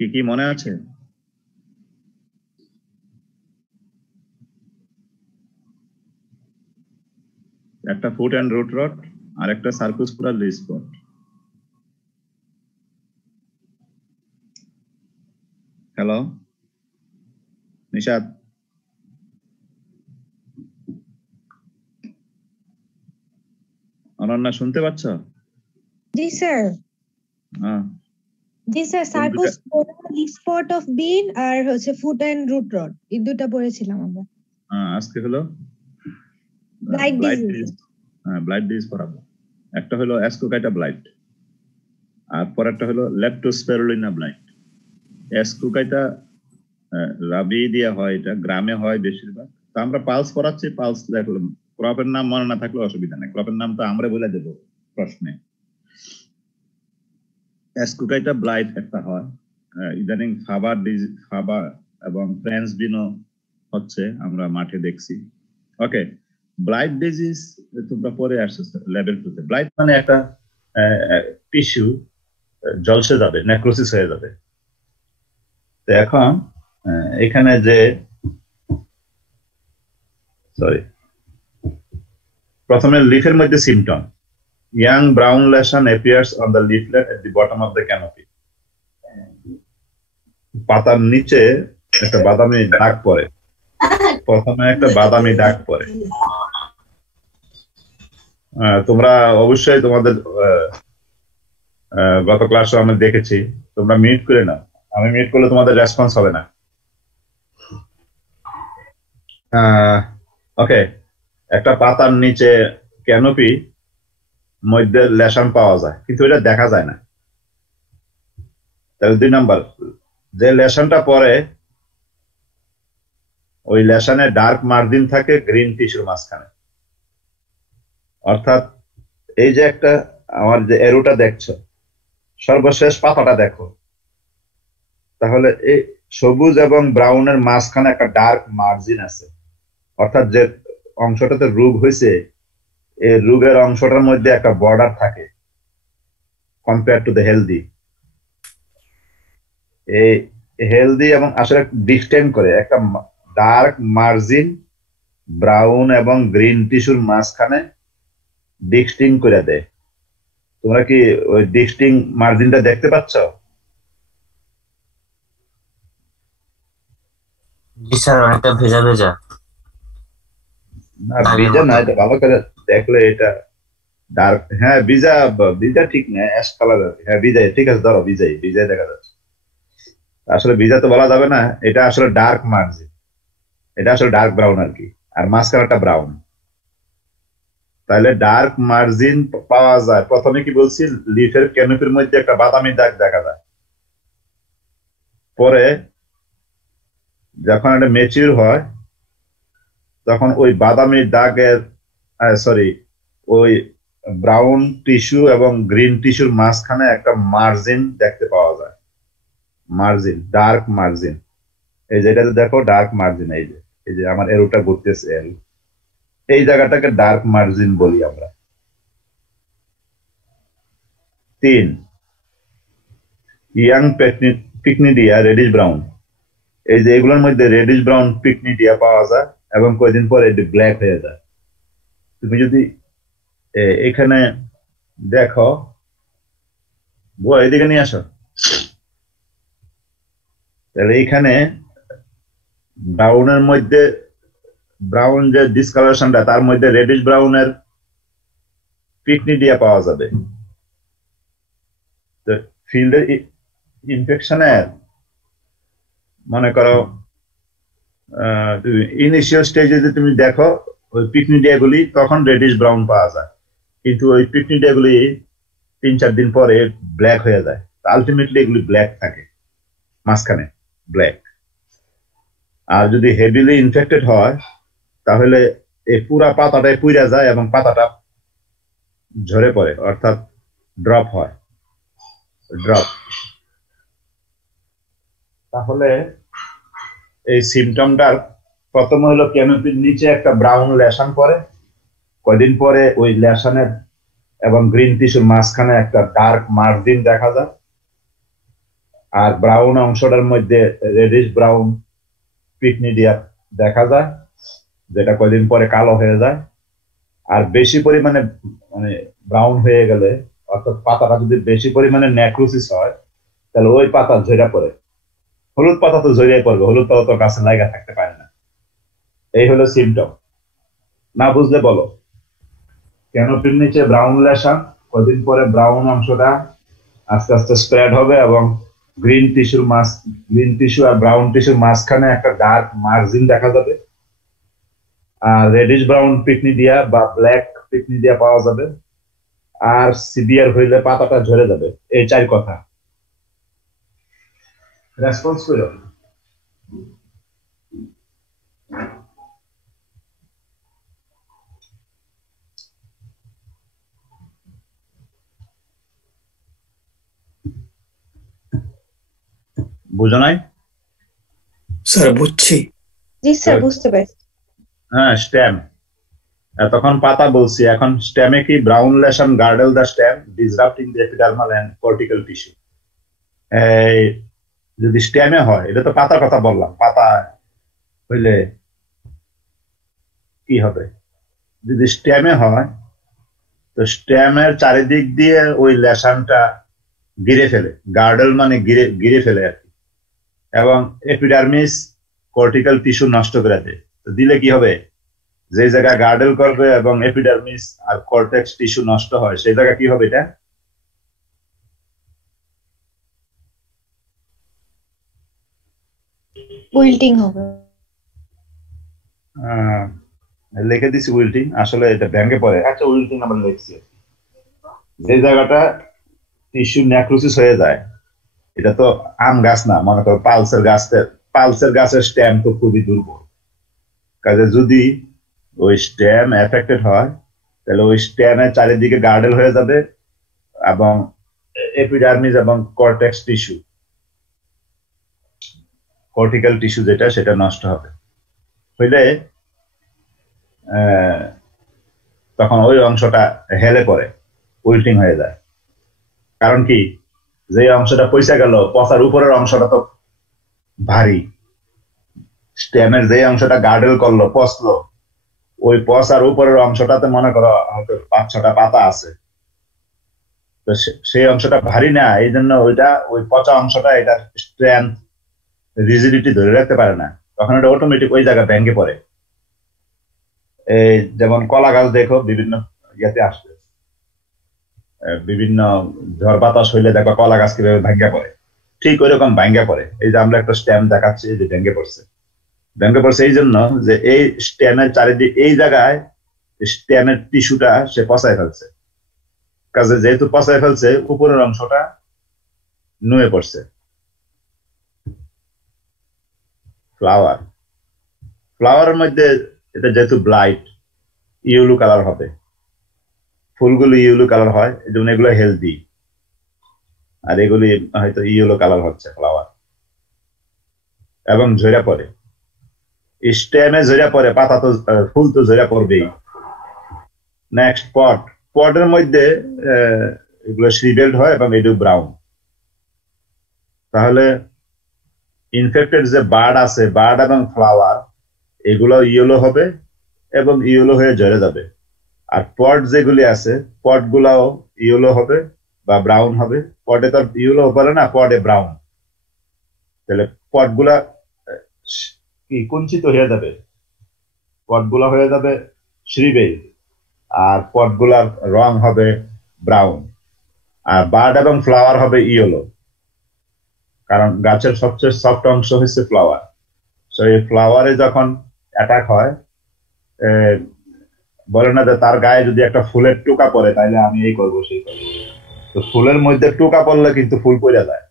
কি কি মনে আছে? একটা ফুট অ্যান্ড রুট রড আর একটা circular leaf spot. Hello Nishad, Ananya শুনতে পাচ্ছ? জি স্যার। হ্যাঁ জি sir, circular spot of bean আর হচ্ছে ফুট এন্ড রুট রড এই দুটো পড়েছিলাম আমরা। আজকে হলো ব্লাইট ব্লাইট ডিজিজ। ডিজিজ। হ্যাঁ ব্লাইট ডিজিজ পড়াবো। একটা হলো অ্যাসকোকাইটা ব্লাইট আর পরেরটা হলো লেপ্টোস্পিরুলিনা ব্লাইট। অ্যাসকোকাইটা রাবি দিয়ে হয়, এটা গ্রামে হয় বেশিরভাগ। তো আমরা পালস পড়াচ্ছি, পালস দেখলাম, ক্রপের নাম মনে না থাকলে অসুবিধা নেই, ক্রপের নাম তো আমরা বলে দেবো প্রশ্নে। অ্যাসকোকাইটা ব্লাইট একটা হয়, ইদানিং ফাবার এবং ফ্রেঞ্চ বিনো হচ্ছে, আমরা মাঠে দেখছি। ওকে, ব্লাইট ডিজিজ তোমরা পরে আসছো লেভেল 2 তে। ব্লাইট মানে একটা টিস্যু জলসে যাবে, নেক্রোসিস হয়ে যাবে। তো এখন এখানে যে প্রথমে লিফের মধ্যে symptom, young brown lesion appears on the leaflet at the bottom of the canopy. পাতার নিচে একটা বাদামি দাগ পড়ে, প্রথমে একটা বাদামি দাগ পড়ে। তোমরা অবশ্যই তোমাদের গত ক্লাসে আমি দেখেছি, তোমরা মিউট করে নাও, আমি মিউট করলে তোমাদের রেসপন্স হবে না। ওকে, একটা পাতার নিচে ক্যানোপি মধ্যে লেশন পাওয়া যায়, কিন্তু এটা দেখা যায় না। তাহলে 2 নাম্বার, যে লেশনটা পরে ওই লেশনে ডার্ক মার্জিন থাকে গ্রিন টিস্যুর মাঝখানে। অর্থাৎ এই যে একটা আমার যে এরোটা দেখছো, সর্বশেষ পাতাটা দেখো, তাহলে এই সবুজ এবং ব্রাউনের মাঝখানে একটা ডার্ক মার্জিন আছে। অর্থাৎ যে অংশটাতে রোগ হয়েছে, এই রোগের অংশটার মধ্যে একটা বর্ডার থাকে কম্পেয়ার টু দ্য হেলদি। এই হেলদি এবং আসলে ডিস্টেন্ড করে একটা ডার্ক মার্জিন ব্রাউন এবং গ্রিন টিস্যুর মাঝখানে ডিস্টিং করে দেয়। তোমরা কি ওই ডিস্টিং মার্জিনটা দেখতে পাচ্ছ? জি স্যার, অনেকটা ভেজা ভেজা। না ভিজা না, এটা ভালো করে দেখলে এটা ডার্ক। হ্যাঁ ভিজা, ভিজা ঠিক না, অ্যাশ কালার। হ্যাঁ ভিজা ঠিক আছে, ধরো ভিজাই দেখা যাচ্ছে। আসলে ভিজা তো বলা যাবে না, এটা আসলে ডার্ক মার্জিন, এটা আসলে ডার্ক ব্রাউন আর কি, আর মাঝখানেটা ব্রাউন। তাহলে ডার্ক মার্জিন পাওয়া যায়। প্রথমে কি বলছি, লিফের ক্যানোপির মধ্যে একটা বাদামি দাগ দেখা যায়। পরে যখন এটা ম্যাচিউর হয়, তখন ওই বাদামি দাগের ওই ব্রাউন টিস্যু এবং গ্রিন টিস্যুর মাঝখানে একটা মার্জিন দেখতে পাওয়া যায়। Margin, dark margin. এই যেটাতে দেখো ডার্ক মার্জিন, এই যে আমার এরোটা ঘুরতেছে, এই জায়গাটাকে ডার্ক মার্জিন বলি আমরা। 3, ইয়াং পিকনিডিয়া রেডিশ ব্রাউন। এই যে এগুলোর মধ্যে রেডিশ ব্রাউন পিকনিডিয়া পাওয়া যায় এবং কয়েকদিন পরে এটি ব্ল্যাক হয়ে যায়। তুমি যদি এখানে দেখো, এদিকে নিয়ে আসো, তাহলে এইখানে ব্রাউনের মধ্যে, ব্রাউন যে ডিসকালারেশনটা, তার মধ্যে রেডিশ ব্রাউনের পিকনিডিয়া পাওয়া যাবে। তো ফিল্ডের ইনফেকশনের মনে করো ইনিশিয়াল স্টেজে যদি তুমি দেখো ওই পিকনিডিয়া গুলি, তখন রেডিশ ব্রাউন পাওয়া যায়, কিন্তু ওই পিকনিডিয়া গুলি 3-4 দিন পরে ব্ল্যাক হয়ে যায়। আলটিমেটলি এগুলি ব্ল্যাক থাকে, মাঝখানে ব্ল্যাক। আর যদি হেভিলি ইনফেক্টেড হয়, তাহলে এই পুরা পাতাটাই পুড়ে যায় এবং পাতাটা ঝরে পড়ে, অর্থাৎ ড্রপ হয়, ড্রপ। তাহলে এই সিমটমটার প্রথম হলো ক্যানোপির নিচে একটা ব্রাউন লেশন পরে, কয়দিন পরে ওই লেশনের এবং গ্রিন টিস্যুর মাঝখানে একটা ডার্ক মার্জিন দেখা যায়। আর ব্রাউন অংশটার মধ্যে রেডিশ ব্রাউন পিকনিডিয়া দেখা যায়, যেটা কয়দিন পরে কালো হয়ে যায়। আর বেশি পরিমাণে মানে ব্রাউন হয়ে গেলে, অর্থাৎ পাতাটা যদি বেশি পরিমাণে নেক্রোসিস হয়, তাহলে ওই পাতা ঝরে পড়ে। হলুদ পাতা তো ঝরে পড়বে, হলুদ পাতা তো গাছে লাগা থাকতে পারে না। এই হলো সিমটম। না বুঝলে বলো। ক্যানোপির নিচে ব্রাউন লেশন, কদিন পরে ব্রাউন অংশটা আস্তে আস্তে স্প্রেড হবে এবং গ্রিন টিস্যু আর ব্রাউন টিস্যুর মাঝখানে একটা ডার্ক মার্জিন দেখা যাবে। আর রেডিশ ব্রাউন পিকনিডিয়া বা ব্ল্যাক পিকনিডিয়া পাওয়া যাবে। আর সিভিয়ার হইলে পাতাটা ঝরে যাবে। এই 4 কথা। রেসপন্স করো। বুঝো নাই? স্যার বুঝছি। জি স্যার, বুঝতে পারছি। হ্যাঁ, স্টেম। তখন পাতা বলছি, এখন স্টেমে কি brown lesion girdle the stem disrupting the epidermal and cortical tissue. এই যদি স্টেমে হয়, এটা তো পাতার কথা বললাম, পাতা হইলে কি হবে? যদি স্টেমে হয়, তো স্টেমের চারিদিক দিয়ে ওই লেশনটা গিরে ফেলে, গার্ডেল মানে গিরে গিরে ফেলে আর কি, এবং এপিডার্মিস কর্টিক্যাল টিস্যু নষ্ট করে দেয়। তো দিলে কি হবে? যে জায়গায় গার্ডেল করবে এবং এপিডার্মিস আর কর্টেক্স টিস্যু নষ্ট হয়, সেই জায়গা কি হবে? এটা উইল্টিং হবে। লিখে দিছি উইল্টিং, আসলে এটা ভেঙে পড়ে। আচ্ছা, উইল্টিং আমরা লিখছি। যে জায়গাটা টিস্যু নেক্রোসিস হয়ে যায়, এটা তো আম গাছ না, মনে করো পালসের গাছের স্টেম তো খুবই দুর্বল। কাজে যদি ওই স্টেম এফেক্টেড হয়, তাহলে ওই স্টেমের চারিদিকে গার্ডেল হয়ে যাবে এবং এপিডার্মিস এবং কর্টেক্স টিস্যু, কর্টিক্যাল টিস্যু যেটা, সেটা নষ্ট হবে। হইলে তখন ওই অংশটা হেলে পড়ে, উইল্টিং হয়ে যায়। কারণ কি? যে অংশটা পয়সা গেল, পচার উপরের অংশটা তো ভারী। স্টেমের যে অংশটা গার্ডেল করলো, পচলো, ওই পচার উপরের অংশটাতে মনে করো হয়তো 5-6টা পাতা আছে, তো সেই অংশটা ভারী না, এই জন্য ওই পচা অংশটা এটার স্ট্রেংথ, রিজিডিটি ধরে রাখতে পারে না, তখন এটা অটোমেটিক ওই জায়গা ভেঙে পড়ে। এই যেমন কলা গাছ দেখো, বিভিন্ন ইয়াতে আসবে, বিভিন্ন ঝড় বাতাস হইলে দেখো কলা গাছ কিভাবে ভাঙ্গা পড়ে, ঠিক ওই রকম ভাঙ্গা পড়ে। এই যে আমরা একটা স্টেম দেখাচ্ছি যে ভেঙে পড়ছে এই জন্য যে এই স্টেমের চারিদিক, এই জায়গায় স্টেমের টিস্যুটা সে পচায় ফেলছে। কাজে যেহেতু পচায় ফেলছে, উপরের অংশটা নুয়ে পড়ছে। ফ্লাওয়ারের মধ্যে এটা যেহেতু ব্লাইট, ইয়েলো কালার হবে, ফুলগুলো ইয়েলো কালার হয়, এই জন্য এগুলো হেলদি। আর এগুলি হয়তো ইয়েলো কালার হচ্ছে ফ্লাওয়ার, এবং ঝরে পড়ে, স্টেমে ঝরে পড়ে, পাতা তো ফুল তো ঝরে পড়বেই। নেক্সট পটের মধ্যে এগুলো শ্রিভেলড হয় এবং এটু ব্রাউন। তাহলে ইনফেক্টেড যে বার্ড আছে, বার্ড এবং ফ্লাওয়ার, এগুলো ইয়েলো হবে এবং ইয়েলো হয়ে ঝরে যাবে। আর পট যেগুলি আছে, পট গুলাও ইয়েলো হবে বা ব্রাউন হবে। পটে তো ইয়েলো বলে না, পটে ব্রাউন। তাহলে পট গুলা কি কুঞ্চিত হয়ে যাবে, পট গুলা হয়ে যাবে শ্রিভেল, আর পট গুলার রং হবে ব্রাউন। আর বার্ড এবং ফ্লাওয়ার হবে ইয়েলো, কারণ গাছের সবচেয়ে সফট অংশ হচ্ছে ফ্লাওয়ার। তো এই ফ্লাওয়ারে যখন অ্যাটাক হয়, বলে না যে তার গায়ে যদি একটা ফুলের টোকা পড়ে, তাহলে আমি এই করবো সেই করবো। তো ফুলের মধ্যে টোকা পড়লে কিন্তু ফুল পড়ে যায়।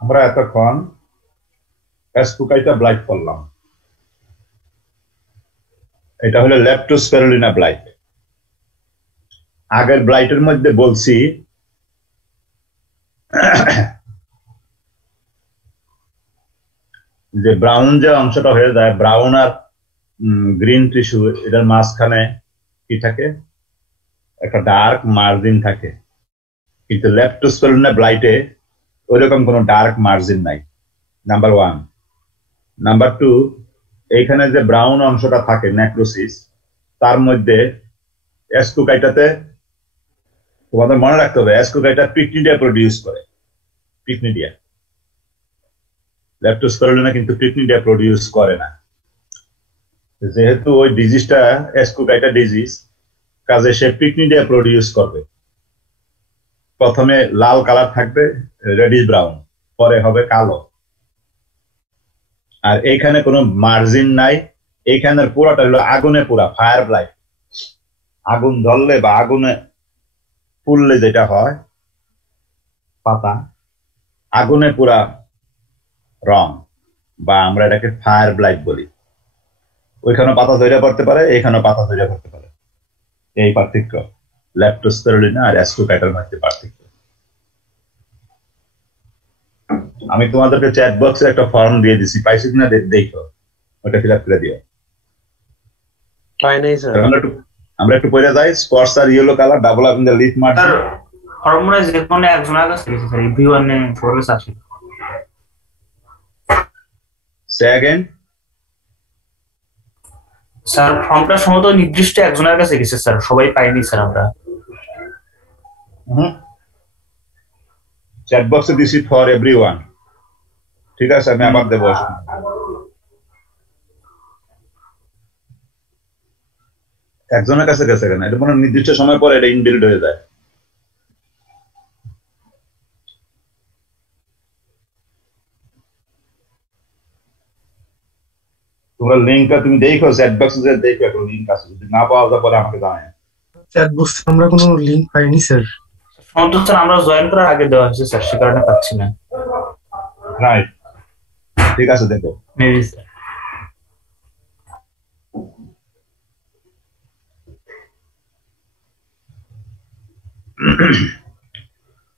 আমরা এতক্ষণ অ্যাসপুকাইটা ব্লাইট করলাম। এটা হলো লেপ্টোস্পেরুলিনা ব্লাইট। আগের ব্লাইটের মধ্যে বলছি যে ব্রাউন যে অংশটা হয়ে যায়, ব্রাউন আর গ্রিন টিস্যু, এটার মাঝখানে কি থাকে? একটা ডার্ক মার্জিন থাকে, কিন্তু লেপ্টোস্পিরুলিনা ব্লাইটে ওইরকম কোনো ডার্ক মার্জিন নাই, নাম্বার 1। নাম্বার 2, এইখানে যে ব্রাউন অংশটা থাকে নেক্রোসিস, তার মধ্যে অ্যাস্কুকাইটাতে তোমাদের মনে রাখতে হবে অ্যাস্কুকাইটা পিকনিডিয়া প্রডিউস করে, পিকনিডিয়া। লেপ্টোস্পিরুলিনা কিন্তু পিকনিডিয়া প্রডিউস করে না। যেহেতু ওই ডিজিজটা অ্যাস্কুকাইটা ডিজিজ, কাজে সে পিকনিডিয়া প্রডিউস করবে। প্রথমে লাল কালার থাকবে, রেডিশ ব্রাউন, পরে হবে কালো। আর এইখানে কোনো মার্জিন নাই, এইখানের পুরাটা হলো আগুনে পুরা, ফায়ার ব্লাইট। আগুন ধরলে বা আগুনে পুড়লে যেটা হয় পাতা, আগুনে পুরা রং, বা আমরা এটাকে ফায়ার ব্লাইট বলি। ওইখানে পাতা ধরে পড়তে পারে, এখানে পাতা ধরে পড়তে পারে। এই পার্থক্য লেপ্টোস্পিরুলিনা আর অ্যাস্কুকাইটার মধ্যে পার্থক্য। আমি তোমাদেরকে চ্যাট বক্সে একটা ফর্ম দিয়ে দিছি, পাইছি কিনা দেখো, ওটা ফিল আপ করে দিও। পাই নাই স্যার। আমরা একটু পড়ে যাই। স্পটস আর yellow colour, double up in the leaf margin. Formula যে কোনো একজনের কাছে গেছে স্যার, V1 এ ফোরস আছে। সে अगेन স্যার ফর্মটা সম্ভবত নির্দিষ্ট একজনের কাছে গেছে স্যার, সবাই পাইনি স্যার আমরা। চ্যাট বক্সে দিছি ফর এভরিওয়ান, ঠিক আছে? আমি আবার দেবো। একজনের কাছে গেছে কেন? এটা মনে নির্দিষ্ট সময় পরে এটা ইনবিল্ড হয়ে যায়। তোমরা লিংকটা তুমি দেখো, চ্যাট বক্সে দেখো, একটা লিংক আছে, যদি না পাওয়া যায় পরে আমাকে জানায়। চ্যাট বক্সে আমরা কোনো লিংক পাইনি স্যার। সম্ভবত স্যার আমরা জয়েন করার আগে দেওয়া হয়েছে স্যার, সে কারণে পাচ্ছি না। রাইট, ঠিক আছে, দেখো। Maybe sir.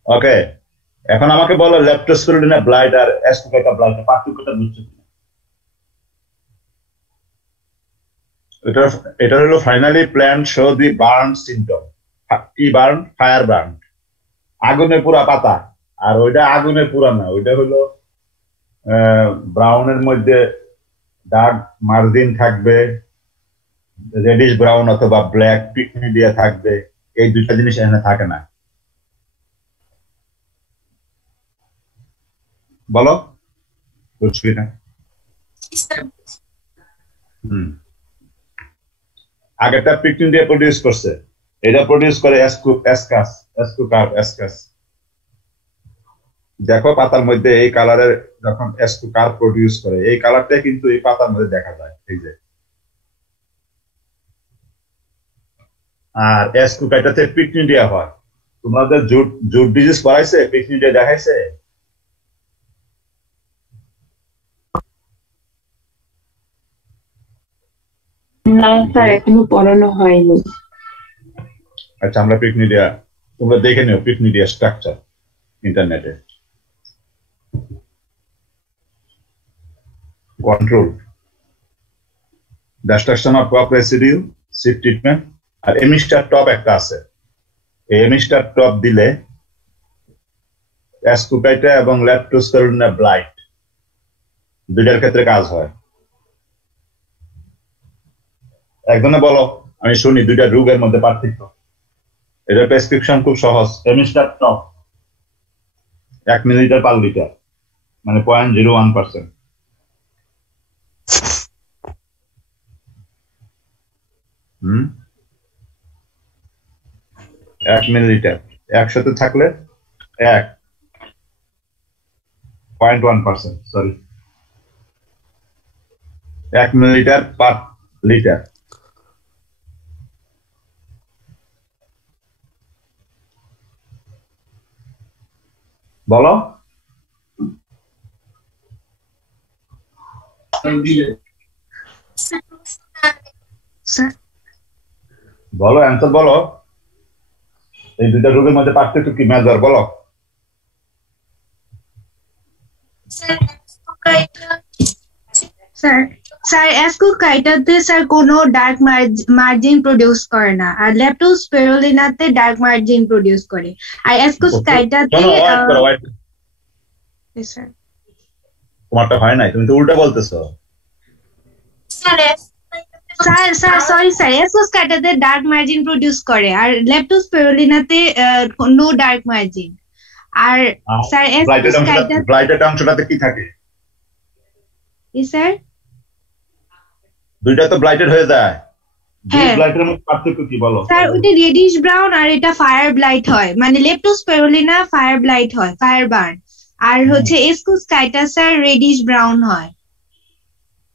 ওকে, এখন আমাকে বলো লেপ্টোস্পিরুলিনা ব্লাইট আর অ্যাস্কুকাইটা ব্লাইটের পার্থক্যটা বুঝছো কিনা? এটা হলো finally plant show the burn symptom. কি বার্ন? ফায়ার বার্ন, আগুনে পুরা পাতা। আর ওইটা আগুনে পুরা না, ওইটা হলো ব্রাউনের মধ্যে ডার্ক মার্জিন থাকবে, রেডিশ ব্রাউন অথবা ব্ল্যাক পিকনিডিয়া থাকবে। এই দুইটা জিনিস এখানে থাকে না। বলো বুঝছো কিনা? আগেরটা পিকনিডিয়া প্রডিউস করছে, এটা প্রডিউস করে অ্যাসকুকাস। দেখো পাতার মধ্যে এই কালারের যখন অ্যাসকুকার প্রডিউস করে, এই কালারটা কিন্তু এই পাতার মধ্যে দেখা যায়, এই যে। আর অ্যাসকুকাইটাতে পিকনিডিয়া হয়। তোমাদের জুট ডিজিজ করাইছে, পিকনিডিয়া দেখাইছে? না স্যার, এখনো পড়ানো হয়নি। আচ্ছা, আমরা পিকনিডিয়া, তোমরা দেখে নিও পিকনিডিয়া স্ট্রাকচার ইন্টারনেটে। Control, destruction of crop residue, seed treatment, আর এমিস্টার টপ একটা আছে। এই এমিস্টার টপ দিলে অ্যাসকুকাইটা এবং লেপ্টোস্পিরুলিনা ব্লাইট দুইটার ক্ষেত্রে কাজ হয়। একজনে বলো, আমি শুনি দুইটা রোগের মধ্যে পার্থক্য। এটা প্রেসক্রিপশন খুব সহজ। Amistar top 1 millilitre per litre, মানে 0.01%। 1 মিলিলিটার একসাথে থাকলে 1.1%, সরি, 1 মিলিলিটার পার লিটার। বলো বলো অ্যান্সার বলো। এই দুইটা রোগের মধ্যে পার্থক্য কি? মেজর বলো। স্যার স্যার অ্যাসকোকাইটাতে স্যার কোনো ডার্ক মার্জিন প্রডিউস করে না, আর লেপ্টোস্পিরুলিনাতে ডার্ক মার্জিন প্রডিউস করে। আর অ্যাসকোকাইটাতে স্যার তোমারটা হয় নাই, তুমি তো উল্টা বলতেছো। স্যার স্যার সরি স্যার, অ্যাসকোকাইটাতে ডার্ক মার্জিন প্রডিউস করে, আর লেপ্টোস্পিরুলিনাতে নো ডার্ক মার্জিন। আর স্যার অ্যাসকোকাইটাতে ব্লাইটেড অংশটাতে কি থাকে? স্যার দুইটা তো ব্লাইটেড হয়ে যায়। হ্যাঁ ব্লাইটের মধ্যে পার্থক্য কি বলো? স্যার ওটা রেডিশ ব্রাউন আর এটা ফায়ার ব্লাইট হয়, মানে লেপ্টোস্পিরুলিনা ফায়ার ব্লাইট হয়, ফায়ার বার্ন, আর হচ্ছে অ্যাসকোকাইটা স্যার রেডিশ ব্রাউন হয়।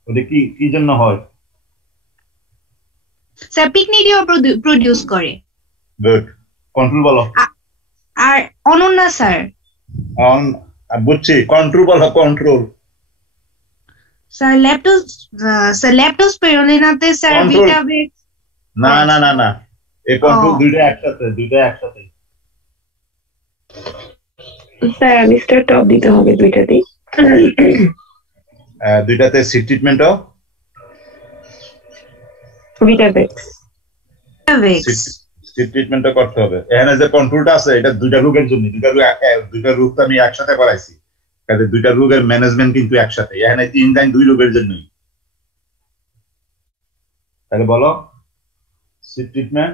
ওটা কি কি জন্য হয়? স্যার পিকনিডিও প্রডিউস করে। গুড। কন্ট্রোল বলো। আর অনন্যা স্যার বুঝছি, কন্ট্রোল বলো, কন্ট্রোল। স্যার লেপ্টোস্পিরুলিনাতে স্যার Control. ভিটাভেক্স। না না না না, এই কন্ট্রোল দুইটা একসাথে। স্যার আমি স্টার্ট টপ দিতে হবে দুইটাতেই। দুইটাতে সিট ট্রিটমেন্টও ভিটাভেক্স। সিট ট্রিটমেন্টও করতে হবে। এখানে যে কন্ট্রোলটা আছে এটা দুইটা রোগের জন্য, দুইটা রোগ তো আমি একসাথে করাইছি, কাজে দুইটা রোগের ম্যানেজমেন্ট কিন্তু একসাথে। এখানে 3 টাইম 2 রোগের জন্যই। তাহলে বলো সিট ট্রিটমেন্ট,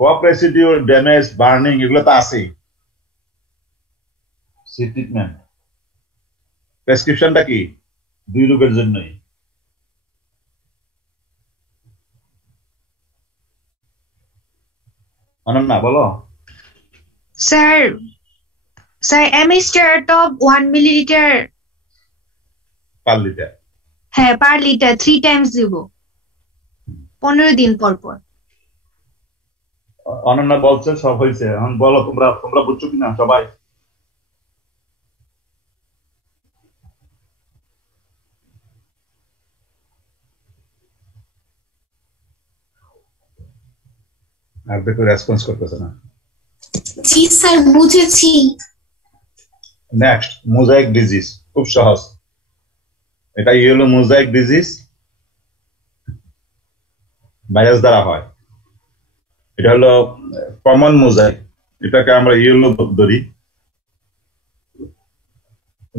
কোঅপারেসিটিভ, ড্যামেজ, বার্নিং এগুলো তো আছেই। সিট ট্রিটমেন্ট প্রেসক্রিপশনটা কি? 2 রোগের জন্যই। অনন্যা বলো। Sir Amistar Top 1 millilitre per litre. হ্যাঁ পার লিটার 3 টাইমস দিব 15 দিন পর পর। অনন্যা বলছে সব হয়েছে, এখন বলো তোমরা বুঝছো কিনা সবাই? আর দেখো রেসপন্স করতেছে না। জি স্যার বুঝেছি। নেক্সট, মোজাইক ডিজিজ, খুব সহজ। এটা ইয়েলো মোজাইক ডিজিজ ভাইরাস দ্বারা হয়। এটা হলো কমন মোজাইক, এটাকে আমরা ইয়েলো ধরি।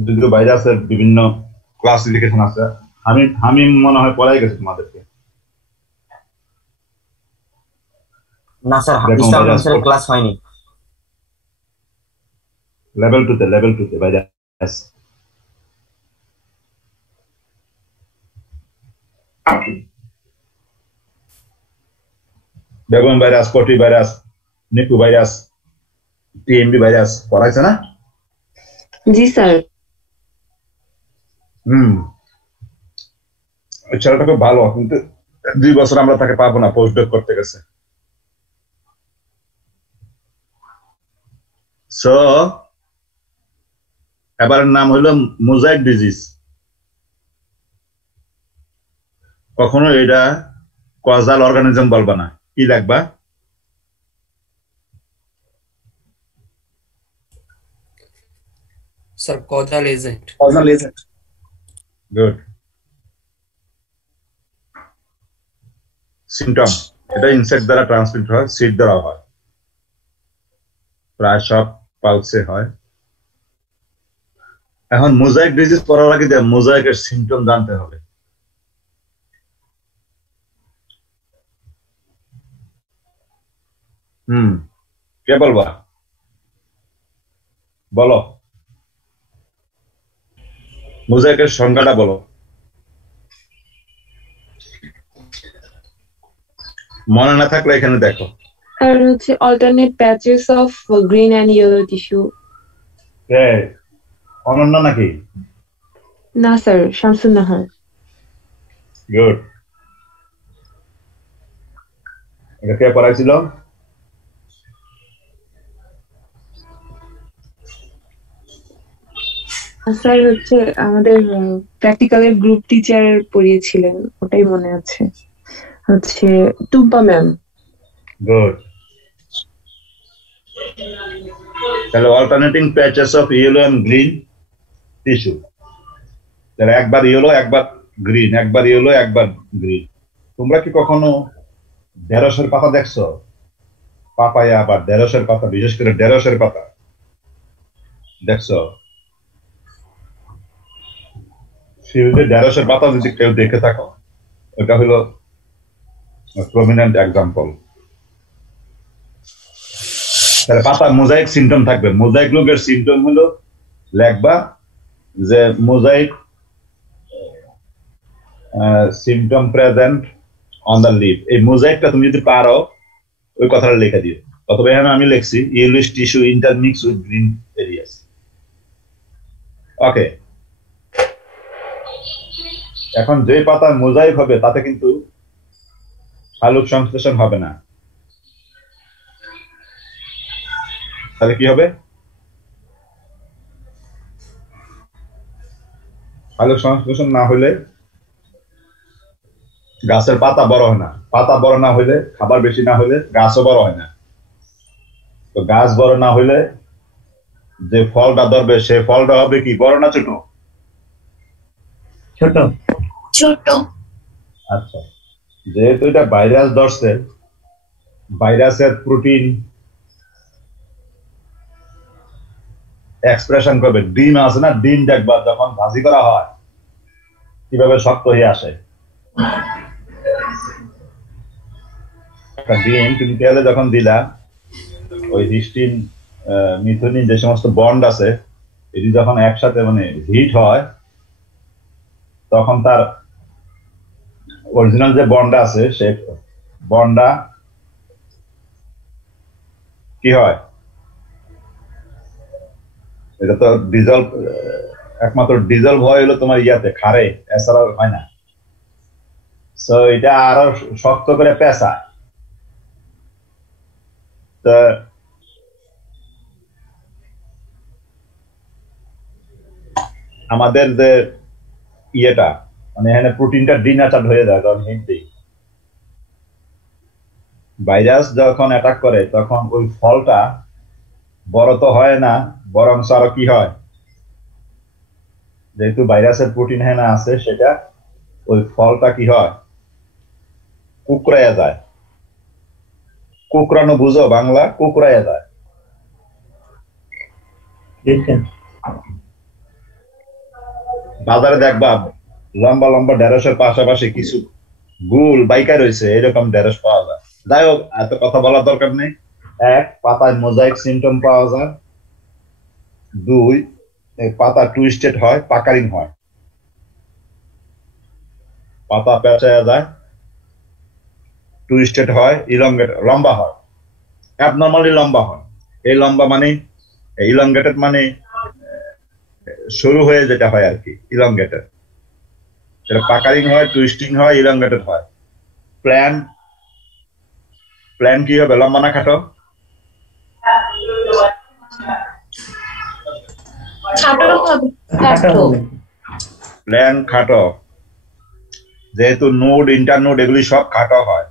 যদিও ভাইরাসের বিভিন্ন ক্লাসিফিকেশন আছে, আমি মনে হয় পড়াই গেছে তোমাদেরকে। না স্যার, ইসলাম ক্লাস হয়নি। লেভেল 2 তে ভাইরাস। বেগুন ভাইরাস, কটি ভাইরাস, নিপু ভাইরাস, টিএমবি ভাইরাস পড়াইছে না? জি স্যার। ছেলেটা খুব ভালো, কিন্তু 2 বছর আমরা তাকে পাবো না, পোস্ট ডক করতে গেছে। সো এবারের নাম হইল মোজাইক ডিজিজ। কখনো এটা কজাল অর্গানিজম বলবা না, কি লাগবা? Sir causal agent. Good. Symptom, এটা ইনসেক্ট দ্বারা ট্রান্সমিট হয়, সিট দ্বারা হয়, প্রায় সব পালসে হয়। এখন মোজাইক ডিজিজ পড়ার আগে মোজাইকের সিমটম জানতে হবে। কে বলবা? বলো, মোজাইকের সংজ্ঞাটা বলো। মনে না থাকলে এখানে দেখো। আর হচ্ছে alternate patches of green and yellow tissue. অনন্য নাকি? না স্যার, শামসুন নাহার। গুড। এটা কে পড়াইছিল? স্যার হচ্ছে আমাদের প্র্যাকটিক্যালের গ্রুপ টিচার পড়িয়েছিলেন, ওটাই মনে আছে, হচ্ছে টুম্পা ম্যাম। গুড। তাহলে alternating patches of yellow and green tissue, তাহলে একবার ইয়েলো একবার গ্রিন, একবার ইয়েলো একবার গ্রিন। তোমরা কি কখনো ঢেঁড়সের পাতা দেখছো? পাপায়া বা ঢেঁড়সের পাতা, বিশেষ করে ঢেঁড়সের পাতা দেখছো? ফিল্ডে ঢেঁড়সের পাতা যদি কেউ দেখে থাকো, ওটা হলো প্রমিনেন্ট এক্সাম্পল। তাহলে পাতা মোজাইক সিমটম থাকবে। মোজাইক রোগের সিমটম হলো লেখবা যে mosaic symptom present on the leaf. এই মোজাইকটা তুমি যদি পারো ওই কথাটা লিখে দিও, অথবা এখানে আমি লিখছি yellowish tissue intermix with green areas. Okay, এখন যে পাতায় মোজাইক হবে তাতে কিন্তু শালুক সংশ্লেষণ হবে না। তাহলে কি হবে? শালুক সংশ্লেষণ না হলে গাছের পাতা বড় হয় না। পাতা বড় না হইলে, খাবার বেশি না হলে গাছও বড় হয় না। তো গাছ বড় না হইলে যে ফলটা ধরবে সে ফলটা হবে কি, বড় না ছোট? ছোট ছোট। আচ্ছা, যেহেতু এটা ভাইরাস ধরছে, ভাইরাসের প্রোটিন এক্সপ্রেশন করবে। ডিম আছে না, ডিম দেখবা যখন ভাজি করা হয় কিভাবে শক্ত হয়ে আসে। একটা ডিম তুমি তেলে যখন দিলা, ওই হিস্টিন মিথুনিন যে সমস্ত বন্ড আছে এটি যখন একসাথে মানে হিট হয়, তখন তার অরিজিনাল যে বন্ডটা আছে সে বন্ডটা কি হয়, এটা তো ডিজলভ, একমাত্র ডিজলভ হয় হলো তোমার ইয়াতে খারে, এছাড়া হয় না। সো এটা আরো শক্ত করে পেঁচা। তো আমাদের যে ইয়েটা মানে এখানে প্রোটিনটা ডিনাচার্ড হয়ে যায় কারণ হিট দিই। ভাইরাস যখন অ্যাটাক করে তখন ওই ফলটা বড় তো হয় না, বরং আরো কি হয়, যেহেতু ভাইরাসের প্রোটিন এখানে আছে সেটা ওই ফলটা কি হয়, কুকরাইয়া যায়। কুকরানো বুঝো বাংলা? কুকরাইয়া যায়। বাজারে দেখবা লম্বা লম্বা ঢেঁড়সের পাশাপাশি কিছু গুল বাইকা রয়েছে, এরকম ঢেঁড়স পাওয়া যায়। যাই হোক, এত কথা বলার দরকার নেই। এক, পাতায় মোজাইক সিমটম পাওয়া যায়। দুই, পাতা টুইস্টেড হয়, পাকারিং হয়, পাতা পেঁচায়া যায়, টুইস্টেড হয়, ইলংগেট লম্বা হয়, অ্যাবনর্মালি লম্বা হয়। এই লম্বা মানে ইলংগেটেড মানে শুরু হয়ে যেটা হয় আর কি, ইলংগেটেড। সেটা পাকারিং হয়, টুইস্টিং হয়, ইলংগেটেড হয়। প্ল্যান প্ল্যান কি হবে, লম্বা না খাটো? প্ল্যান খাটো, যেহেতু নোড ইন্টারনোড এগুলি সব খাটো হয়।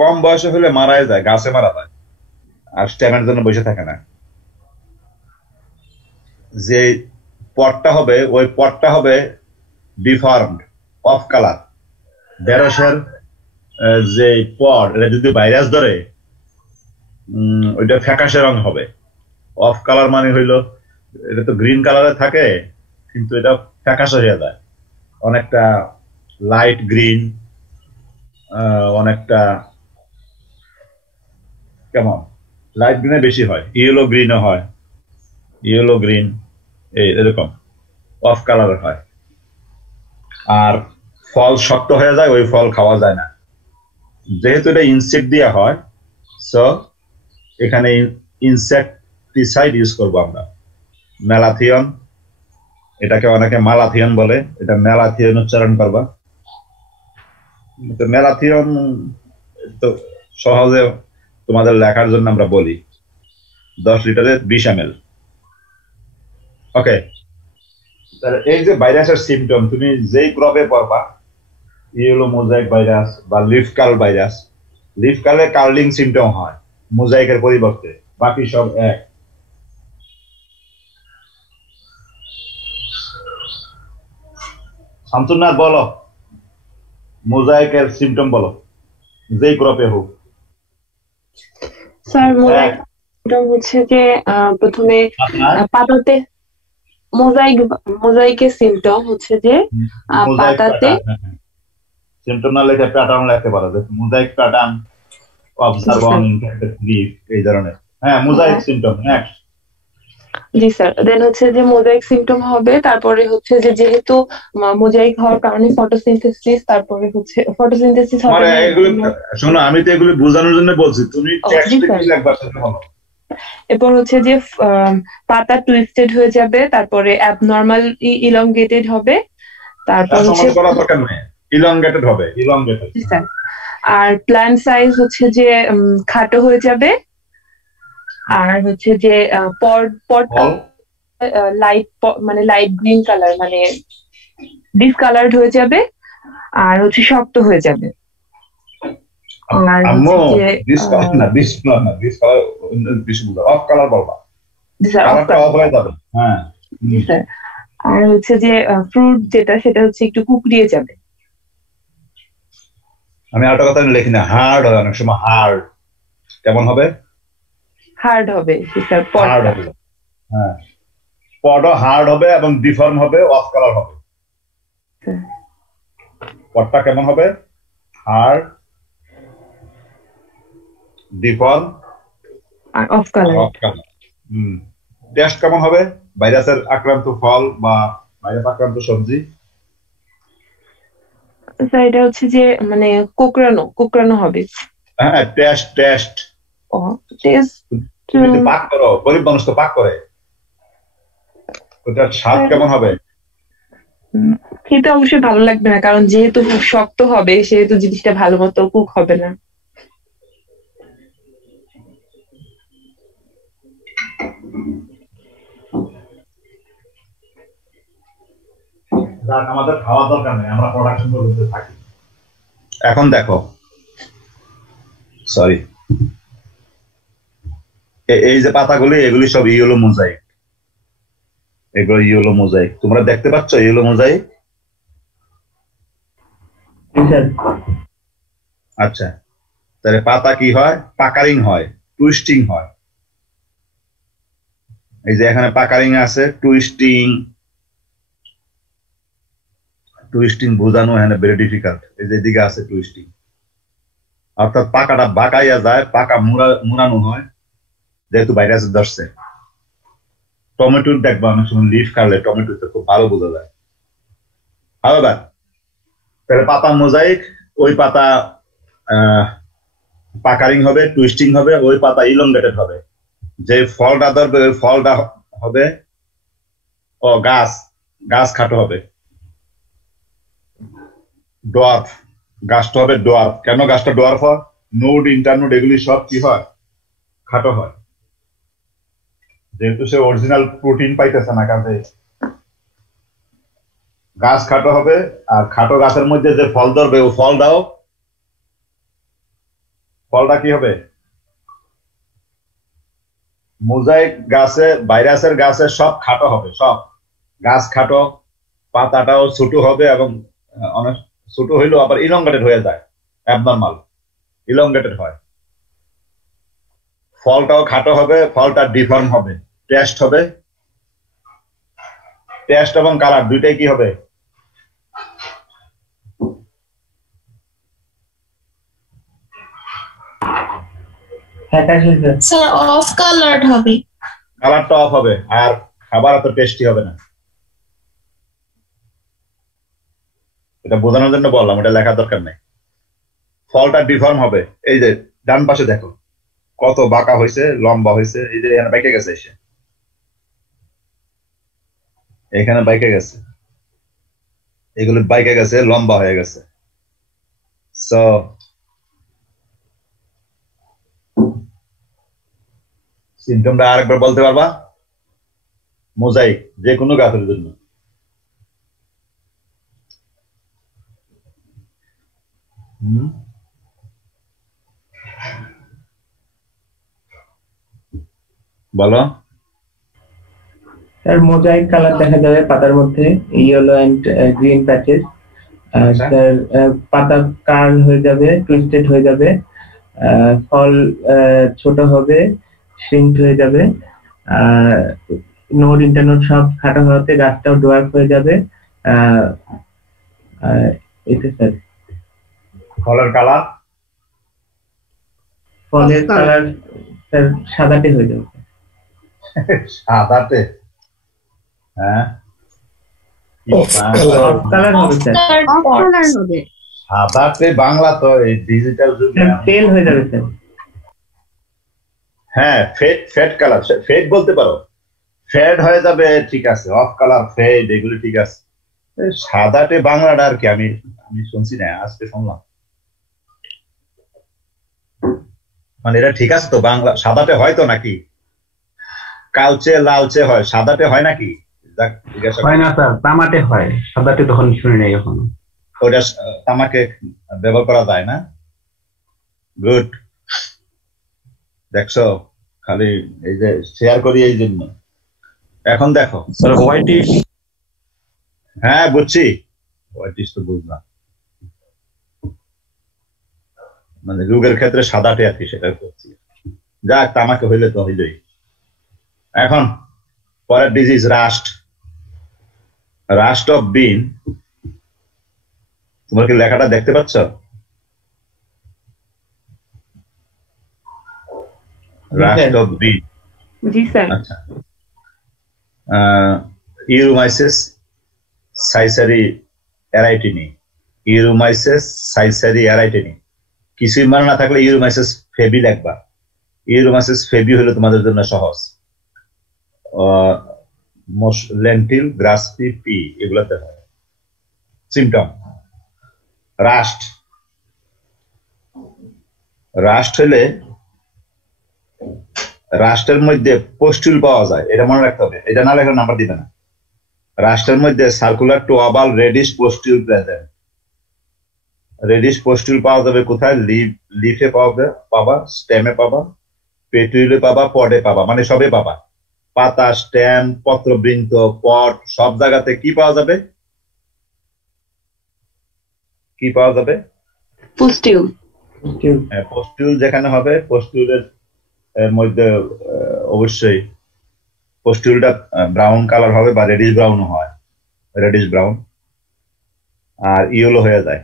কম বয়সে হলে মারাই যায়, গাছে মারা যায়, আর স্টেমের জন্য বসে থাকে না। যে পটটা হবে ওই পটটা হবে ডিফর্মড, অফ কালার। ঢেঁড়সের যে পট, এটা যদি ভাইরাস ধরে ওইটা ফ্যাকাশে রং হবে। অফ কালার মানে হইলো এটা তো গ্রিন কালারে থাকে কিন্তু এটা ফ্যাকাশে হয়ে যায়, অনেকটা লাইট গ্রিন, অনেকটা কেমন লাইট গ্রিনে বেশি হয়, ইয়েলো গ্রিনও হয়, ইয়েলো গ্রিন এরকম অফ কালার হয়। আর ফল শক্ত হয়ে যায়, ওই ফল খাওয়া যায় না। যেহেতু এটা ইনসেক্ট দিয়ে হয়, সো এখানে ইনসেক্টিসাইড ইউজ করবো আমরা, ম্যালাথিয়ন। এটাকে অনেকে মালাথিয়ন বলে, এটা ম্যালাথিয়ন উচ্চারণ করবা। তো ম্যালাথিয়ন তো সহজে তোমাদের লেখার জন্য আমরা বলি 10 লিটারে 20 ml। ওকে, এই যে ভাইরাসের সিমটম তুমি যেই ক্রপে পড়বা, ইয়েলো মোজাইক ভাইরাস বা লিফ কার্ল ভাইরাস, লিফ কার্লে কার্লিং সিমটম হয় মোজাইকের পরিবর্তে, বাকি সব এক। শামসুন্নাথ বলো মোজাইকের সিমটম বলো যেই ক্রপে হোক। স্যার মোজাইক হচ্ছে যে প্রথমে পাতাতে মোজাইকের সিমটম হচ্ছে যে পাতাতে সিমটম না লেখে প্যাটার্ন লিখতে পারো, mosaic pattern observe on infected leaf এই ধরনের। হ্যাঁ মোজাইক সিমটম নেক্সট। জি স্যার, দেন হচ্ছে যে মোজাইক সিমটম হবে, তারপরে হচ্ছে যে যেহেতু মোজাইক হওয়ার কারণে ফটোসিনথেসিস, তারপরে হচ্ছে ফটোসিনথেসিস হবে না। এগুলো শোনো, আমি তো এগুলো বোঝানোর জন্য বলছি, তুমি টেক্সটে কি লিখবা সেটা বলো। এরপর হচ্ছে যে পাতা টুইস্টেড হয়ে যাবে, তারপরে অ্যাবনরমাল ইলংগেটেড হবে, তারপর হচ্ছে ইলংগেটেড হবে, ইলংগেটেড। স্যার আর প্ল্যান্ট সাইজ হচ্ছে যে খাটো হয়ে যাবে, আর হচ্ছে যে পটটা লাইট মানে লাইট গ্রিন কালার মানে ডিসকালার্ড হয়ে যাবে, আর হচ্ছে শক্ত হয়ে যাবে। আর হচ্ছে অফ কালার বলবা, কালারটা অফ হয়ে যাবে। হ্যাঁ স্যার, আর হচ্ছে যে ফ্রুট যেটা সেটা হচ্ছে একটু কুকড়িয়ে যাবে। আমি আরেকটা কথা লিখি না, হার্ড হয় অনেক সময়, হার্ড কেমন হবে? হার্ড হবে স্যার, হার্ড হবে। হ্যাঁ পটও হার্ড হবে এবং ডিফর্ম হবে, অফ কালার হবে। পটটা কেমন হবে? হার্ড, ডিফর্ম আর অফ কালার। টেস্ট কেমন হবে? ভাইরাসের আক্রান্ত ফল বা ভাইরাস আক্রান্ত সবজি। স্যার এটা হচ্ছে যে মানে কোকড়ানো হবে। হ্যাঁ টেস্ট তুমি পাক করো, গরিব মানুষ তো পাক করে, ওটার স্বাদ কেমন হবে? খেতে অবশ্যই ভালো লাগবে না, কারণ যেহেতু খুব শক্ত হবে সেহেতু জিনিসটা ভালো মতো কুক হবে না। আমাদের খাওয়া দরকার নেই, আমরা প্রোডাকশন করতে থাকি। এখন দেখো, সরি, এই যে পাতাগুলি এগুলি সব ইয়েলো মোজাইক, এগুলো ইয়েলো মোজাইক, তোমরা দেখতে পাচ্ছ ইয়েলো মোজাইক? আচ্ছা, তাহলে পাতা কি হয়? পাকারিং হয়, টুইস্টিং হয়। এই যে এখানে পাকারিং আছে, টুইস্টিং বোঝানো এখানে ভেরি ডিফিকাল্ট। এই যে এদিকে আছে টুইস্টিং, অর্থাৎ পাকাটা বাঁকাইয়া যায়, পাকা মুড়ানো হয়, যেহেতু ভাইরাস ধরছে। টমেটোর দেখবো অনেক সময় লিফ কাটলে টমেটোতে খুব ভালো বোঝা যায়। হাওয়ার তাহলে পাতা মোজাইক, ওই পাতা পাকারিং হবে, টুইস্টিং হবে, ওই পাতা ইলংগেটেড হবে। যে ফলটা ধরবে ওই ফলটা হবে গাছ খাটো হবে। ডোয়ার্ফ, গাছটা হবে ডোয়ার্ফ। কেন গাছটা ডোয়ার্ফ হয়? নোড, ইন্টারনোড এগুলি সব কি হয়? খাটো হয়, যেহেতু সে অরিজিনাল প্রোটিন পাইতেছে না, কাজে গাছ খাটো হবে। আর খাটো গাছের মধ্যে যে ফল ধরবে ও ফলটা কি হবে? মোজাইক গাছে, ভাইরাসের গাছে সব খাটো হবে, সব গাছ খাটো, পাতাটাও ছোট হবে এবং অনেক ছোট হইলেও আবার ইলংগেটেড হয়ে যায়, অ্যাবনরমাল ইলংগেটেড হয়। ফলটাও খাটো হবে, ফলটা ডিফর্ম হবে, টেস্ট হবে। টেস্ট এবং কালার দুইটাই কি হবে? স্যার অফ কালারড হবে, কালারটা অফ হবে, আর খাবার এত টেস্টি হবে না। এটা বোঝানোর জন্য বললাম, এটা লেখার দরকার নেই। ফলটা ডিফর্ম হবে, এই যে ডান পাশে দেখো কত বাঁকা হয়েছে, লম্বা হয়েছে, এই যে এখানে বাইকে গেছে, এখানে বাইকে গেছে, এগুলো বাইকে গেছে, লম্বা হয়ে গেছে। সো সিমটমটা আরেকবার বলতে পারবা? মোজাইক যে কোনো গাছের জন্য। বলো। স্যার মোজাইক কালার দেখা যাবে পাতার মধ্যে, ইয়েলো এন্ড গ্রিন প্যাচেস। আচ্ছা। স্যার পাতা কার্ল হয়ে যাবে, টুইস্টেড হয়ে যাবে, ফল ছোট হবে, শ্রিঙ্ক হয়ে যাবে, নোড ইন্টারনোড সব খাটো হওয়াতে গাছটাও ডোয়ার্ফ হয়ে যাবে। এটা স্যার ফলের কালার স্যার সাদাটে হয়ে যাবে। সাদাটে, হ্যাঁ কালার হবে স্যার, অফ কালার হবে। সাদাটে বাংলা তো এই ডিজিটাল যুগে পেল হয়ে যাবে স্যার। হ্যাঁ ফেড কালার, ফেড বলতে পারো, ফেড হয়ে যাবে, ঠিক আছে। অফ কালার, ফেড, এগুলো ঠিক আছে। সাদাটে বাংলাটা আর কি আমি শুনছি না, আজকে শুনলাম। মানে এটা ঠিক আছে তো, বাংলা সাদাটে হয় তো নাকি? কালচে লালচে হয়, সাদাটে হয় নাকি? হয় না স্যার, তামাটে হয়, সাদাটে তখন শুনি নাই এখনো। ওটা তামাকে ব্যবহার করা যায় না। গুড, দেখছো, খালি এই যে শেয়ার করি এই জন্য। এখন দেখো স্যার হোয়াইটিশ, হ্যাঁ বুঝছি, হোয়াইটিশ তো বুঝলাম, মানে রোগের ক্ষেত্রে সাদাটে আর কি, সেটা করছি। যাক, তামাকে হইলে তো হইলই। এখন পরের ডিজিজ রাস্ট অফ বিন। তোমরা কি লেখাটা দেখতে পাচ্ছ? রাস্ট অফ বিন, জি স্যার। আচ্ছা। ইউরোমাইসিস সাইসারি এরাইটিনি, ইউরোমাইসিস সাইসারি এরাইটিনি। কিছুই মনে না থাকলে ইউরোমাইসিস ফেবি লিখবা। ইউরোমাইসিস ফেবি হলো তোমাদের জন্য সহজ। লেন্টিল, গ্রাসপি, পি, এগুলোতে হয়। সিমটম রাস্ট হলে রাষ্ট্রের মধ্যে পোস্টুল পাওয়া যায়, এটা মনে রাখতে হবে। এটা না লেখার নাম্বার দিবে না। রাষ্ট্রের মধ্যে circular to oval reddish pustule present. Reddish pustule পাওয়া যাবে কোথায়? লিফে পাবা, স্টেমে পাবা, পেটুইলে পাবা, পডে পাবা, মানে সবে পাবা। পাতা, স্টেম, পত্রবৃন্ত, পট, সব জায়গাতে কি পাওয়া যাবে? কি পাওয়া যাবে? পুস্টিউল। পোস্টুল যেখানে হবে, পোস্টুলের মধ্যে অবশ্যই পোস্টুলটা ব্রাউন কালার হবে বা রেডিশ ব্রাউন হয়, রেডিশ ব্রাউন, আর ইয়েলো হয়ে যায়।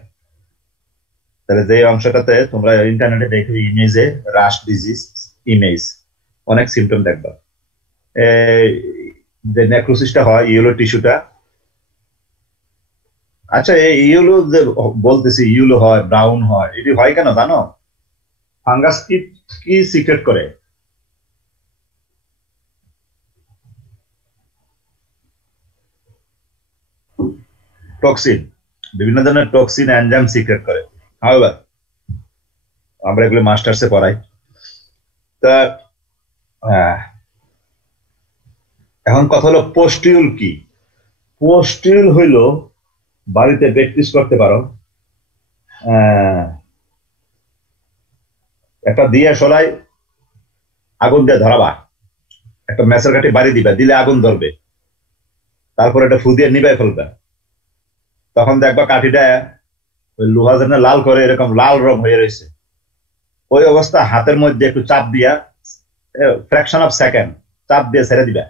তাহলে যে অংশটাতে তোমরা ইন্টারনেটে দেখো ইমেজে রাস্ট ডিজিজ ইমেজ, অনেক সিমটম দেখবা। যে নেক্রোসিসটা হয়, ইয়েলো টিস্যুটা। আচ্ছা, এই ইয়েলো যে বলতেছি, ইয়েলো হয়, ব্রাউন হয়, এটি হয় কেন জানো? ফাঙ্গাস কি সিক্রেট করে? টক্সিন, বিভিন্ন ধরনের টক্সিন, এনজাইম সিক্রেট করে। হাউএভার আমরা এগুলো মাস্টার্সে পড়াই। তা এখন কথা হলো পোস্টিউল কি? পোস্টিউল হইল বাড়িতে প্র্যাকটিস করতে পারো, একটা দিয়ে সলাই আগুন দিয়ে ধরাবা, একটা মেসের কাঠি বাড়ি দিবা, দিলে আগুন ধরবে, তারপর এটা ফু দিয়ে নিবাই ফেলবে। তখন দেখবা কাঠিটা ওই লোহা যেন লাল করে এরকম লাল রং হয়ে রয়েছে। ওই অবস্থা হাতের মধ্যে একটু চাপ দিয়া, ফ্র্যাকশন অফ সেকেন্ড চাপ দিয়ে ছেড়ে দিবা।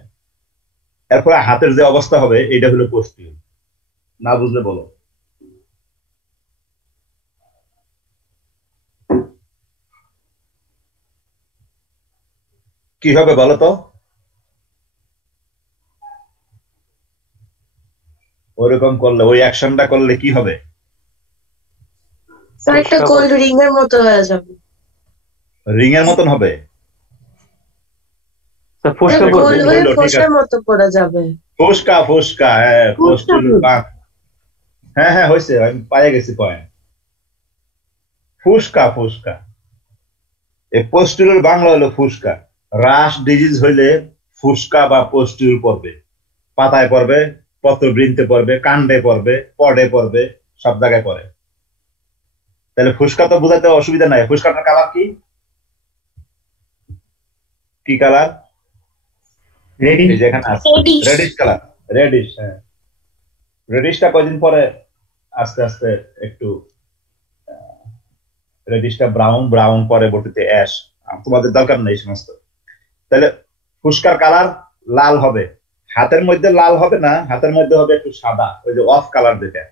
এরপরে হাতের যে অবস্থা হবে, এটা হলো পোস্টিউল। না বুঝলে বলো। কি হবে বলো তো? ওরকম করলে, ওই অ্যাকশনটা করলে কি হবে? একটা গোল রিং এর মতো হয়ে যাবে। রিং এর মতন হবে, গোল হয়ে ফোসকার মতো পড়ে যাবে। ফোসকা, হ্যাঁ, পোস্টুল। হ্যাঁ হ্যাঁ, হয়েছে, আমি পাইয়ে গেছি পয়েন্ট। ফুসকা, এই পোস্টুলের বাংলা হলো ফুসকা। রাস্ট ডিজিজ হইলে ফুসকা বা পোস্টুল পড়বে, পাতায় পড়বে, পত্রবৃন্তে পড়বে, কাণ্ডে পড়বে, পডে পড়বে, সব জায়গায় পড়ে। তাহলে ফুসকা তো বোঝাতে অসুবিধা নাই। ফুসকাটার কালার কি? কি কালার? রেডিশ এই যে এখানে আছে রেডিশ কালার, রেডিশ। হ্যাঁ, রেডিশটা কয়দিন পরে আস্তে আস্তে একটু রেডিশটা ব্রাউন, ব্রাউন পরবর্তীতে অ্যাশ। তোমাদের দরকার নেই সমস্ত। তাহলে ফুসকার কালার লাল হবে, হাতের মধ্যে লাল হবে না, হাতের মধ্যে হবে একটু সাদা, ওই যে অফ কালার যেটা,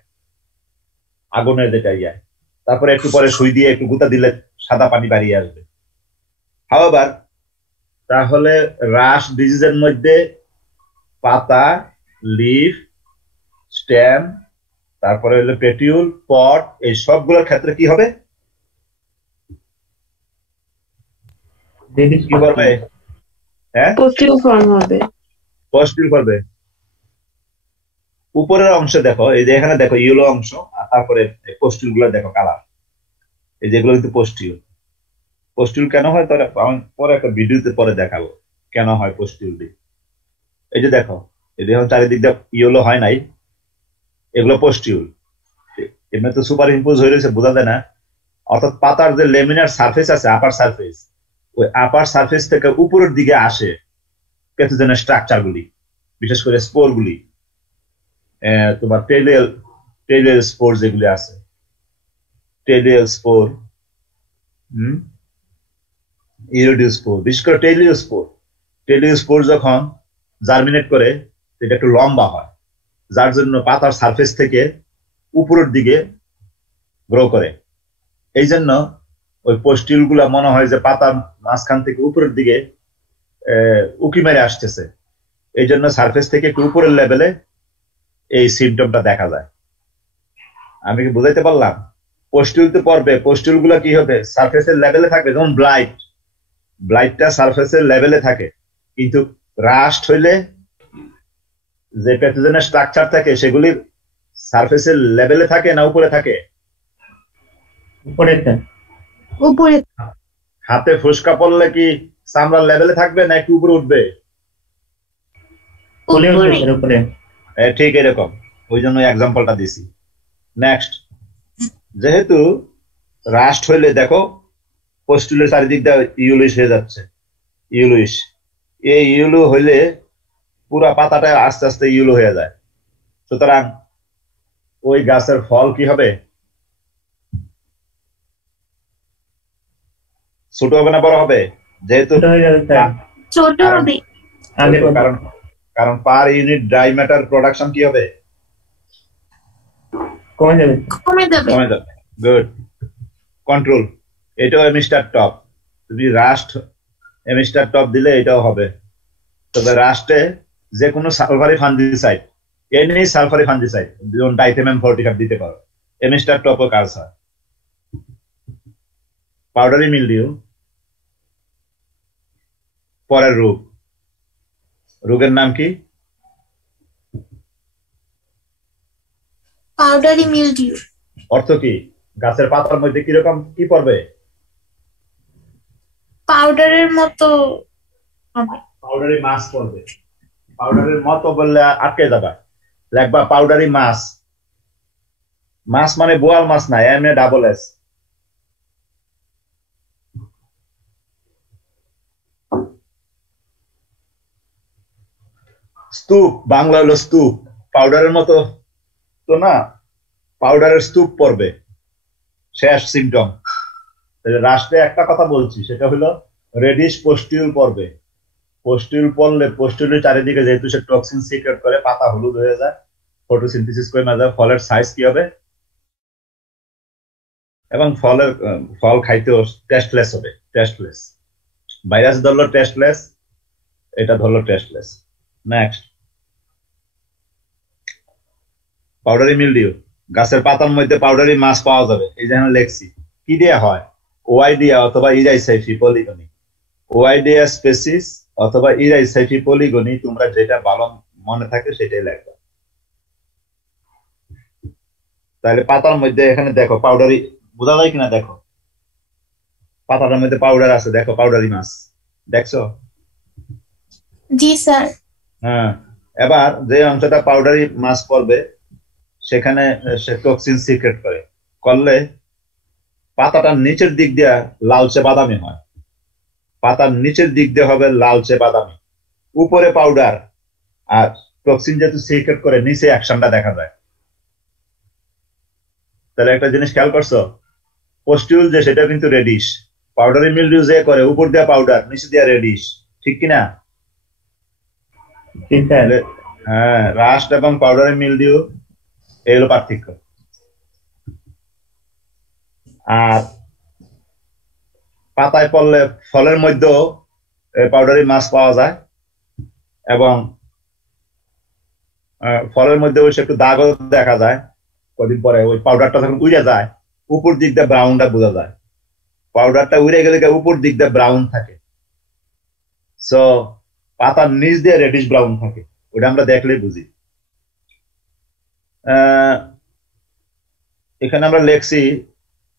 আগুনের যেটা ইয়া। তারপরে একটু পরে সুই দিয়ে একটু গুঁতা দিলে সাদা পানি বাড়িয়ে আসবে। হাওয়াবার তাহলে রাশ ডিজিজের মধ্যে পাতা, লিফ, স্টেম, তারপরে হলো পেটিউল, পট, এই সবগুলোর ক্ষেত্রে কি হবে? কি করবে? হ্যাঁ, পজিটিভ ফর্ম হবে। পজিটিভ করবে। উপরের অংশে দেখো, এই যে এখানে দেখো ইয়েলো অংশ, আর তারপরে পোস্টিউল গুলো দেখো কালার, এই যেগুলো কিন্তু পোস্টিউল। পোস্টিউল কেন হয় তাহলে আমি পরে একটা ভিডিওতে পরে দেখাবো কেন হয় পোস্টিউল। এই যে দেখো, এই দেখো চারিদিক দিয়ে ইয়েলো হয় নাই, এগুলো পোস্টিউল। এমনি তো সুপার ইম্পোজ হয়ে রয়েছে, বোঝা যায় না। অর্থাৎ পাতার যে লেমিনার সারফেস আছে, আপার সারফেস, ওই আপার সারফেস থেকে উপরের দিকে আসে প্যাথোজেনের স্ট্রাকচার গুলি, বিশেষ করে স্পোর গুলি। তোমার টেলিয়াল স্পোর যেগুলি আছে, টেলিয়াল স্পোর, ইরিডিও স্পোর, বিশেষ করে টেলিয়াল স্পোর। টেলিয়াল স্পোর যখন জার্মিনেট করে এটা একটু লম্বা হয়, যার জন্য পাতার সারফেস থেকে উপরের দিকে গ্রো করে। এই জন্য ওই পোস্টিউল গুলা মনে হয় যে পাতার মাঝখান থেকে উপরের দিকে উকি মেরে আসতেছে। এই জন্য সারফেস থেকে একটু উপরের লেভেলে এই সিমটমটা দেখা যায়। আমি কি বুঝাইতে পারলাম? পোস্টিউল তো পড়বে, পোস্টিউল গুলা কি হবে? সারফেসের লেভেলে থাকবে। যেমন ব্লাইটটা সারফেসের লেভেলে থাকে, কিন্তু রাস্ট হইলে যে প্যাথোজেনের স্ট্রাকচার থাকে সেগুলি সারফেসের লেভেলে থাকে না উপরে থাকে? উপরে। হাতে ফুসকা পড়লে কি চামড়ার লেভেলে থাকবে না একটু উপরে উঠবে? ঠিক এরকম, ওই জন্য এক্সাম্পলটা দিছি। নেক্সট, যেহেতু রাস্ট হইলে দেখো পোস্টুলের চারিদিক দিয়ে ইউলিশ হয়ে যাচ্ছে, ইউলিশ। এই ইউলো হইলে পুরা পাতাটা আস্তে আস্তে ইউলো হয়ে যায়। সুতরাং ওই গাছের ফল কি হবে? ছোট হবে না বড় হবে? যেহেতু ছোট হবে, কারণ per unit dry matter production কি হবে? কমে যাবে। Good, control. এটাও এমিস্টার টপ, তুমি রাস্ট এমিস্টার টপ দিলে এটাও হবে। তবে রাস্টে যে কোনো সালফারি ফাঙ্গিসাইড, এনি সালফারি ফাঙ্গিসাইড, যেমন ডাইথেমিয়াম 45 দিতে পারো, এমিস্টার টপও কাজ হয়। পাউডারি মিলডিউ পরের রোগ, রোগের নাম কি? Powdery mildew. অর্থ কি? গাছের পাতার মধ্যে কিরকম কি পড়বে? পাউডারের মতো, পাউডারি মাছ পড়বে। পাউডারের মতো বললে আটকে যাবে, লাগবা পাউডারি মাছ। মাছ মানে বোয়াল মাছ না, MA-SS। স্তূপ, বাংলা হলো স্তূপ। পাউডারের মতো তো না, পাউডারের স্তূপ পড়বে, শেষ সিমটম। রাষ্ট্রে একটা কথা বলছি, সেটা হলো রেডিশ পোস্টিউল পড়বে। পোস্টিউল পড়লে পোস্টিউলের চারিদিকে যেহেতু সে টক্সিন সিক্রেট করে, পাতা হলুদ হয়ে যায়, ফটোসিনথেসিস করে না যায়, ফলের সাইজ কি হবে? এবং ফল খাইতেও টেস্টলেস হবে, টেস্টলেস। ভাইরাস ধরলো টেস্টলেস, এটা ধরলো টেস্টলেস। Next, powdery mildew. গাছের পাতার মধ্যে পাউডারি মাছ পাওয়া যাবে, এই যেখানে লেখছি। কি দেয়া হয়? ওয়াইডিয়া অথবা ইরাইসাইফি পলিগনি, ওয়াইডিয়া স্পেসিস অথবা ইরাইসাইফি পলিগনি, তোমরা যেটা ভালো মনে থাকে সেটাই লেখবা। তাহলে পাতার মধ্যে এখানে দেখো পাউডারি, বোঝা যায় কিনা দেখো, পাতাটার মধ্যে পাউডার আছে, দেখো পাউডারি মাছ, দেখছো? জি স্যার। হ্যাঁ, এবার যে অংশটা পাউডারি মাছ পড়বে সেখানে সে টক্সিন সিক্রেট করলে পাতাটার নিচের দিক দিয়ে লালচে বাদামি হয়। পাতার নিচের দিক দিয়ে হবে লালচে বাদামি, উপরে পাউডার, আর টক্সিন যেহেতু সিক্রেট করে নিচে অ্যাকশনটা দেখা যায়। তাহলে একটা জিনিস খেয়াল করছো, পোস্টিউল যে সেটা কিন্তু রেডিশ, পাউডারি মিলডিউ যে করে উপর দিয়ে পাউডার নিচে দিয়ে রেডিশ, ঠিক কিনা? হ্যাঁ, রাস্ট এবং পাউডারি মিলডিউ এই হলো পার্থক্য। আর পাতায় পড়লে ফলের মধ্যেও পাউডারি মাছ পাওয়া যায়, এবং ফলের মধ্যে ওই একটু দাগও দেখা যায় কদিন পরে। ওই পাউডারটা যখন উড়ে যায় উপর দিক দিয়ে ব্রাউনটা বোঝা যায়, পাউডারটা উড়ে গেলে উপর দিক দিয়ে ব্রাউন থাকে, সো পাতার নিচ দিয়ে রেডিশ ব্রাউন থাকে, ওটা আমরা দেখলেই বুঝি। এখানে আমরা লিখছি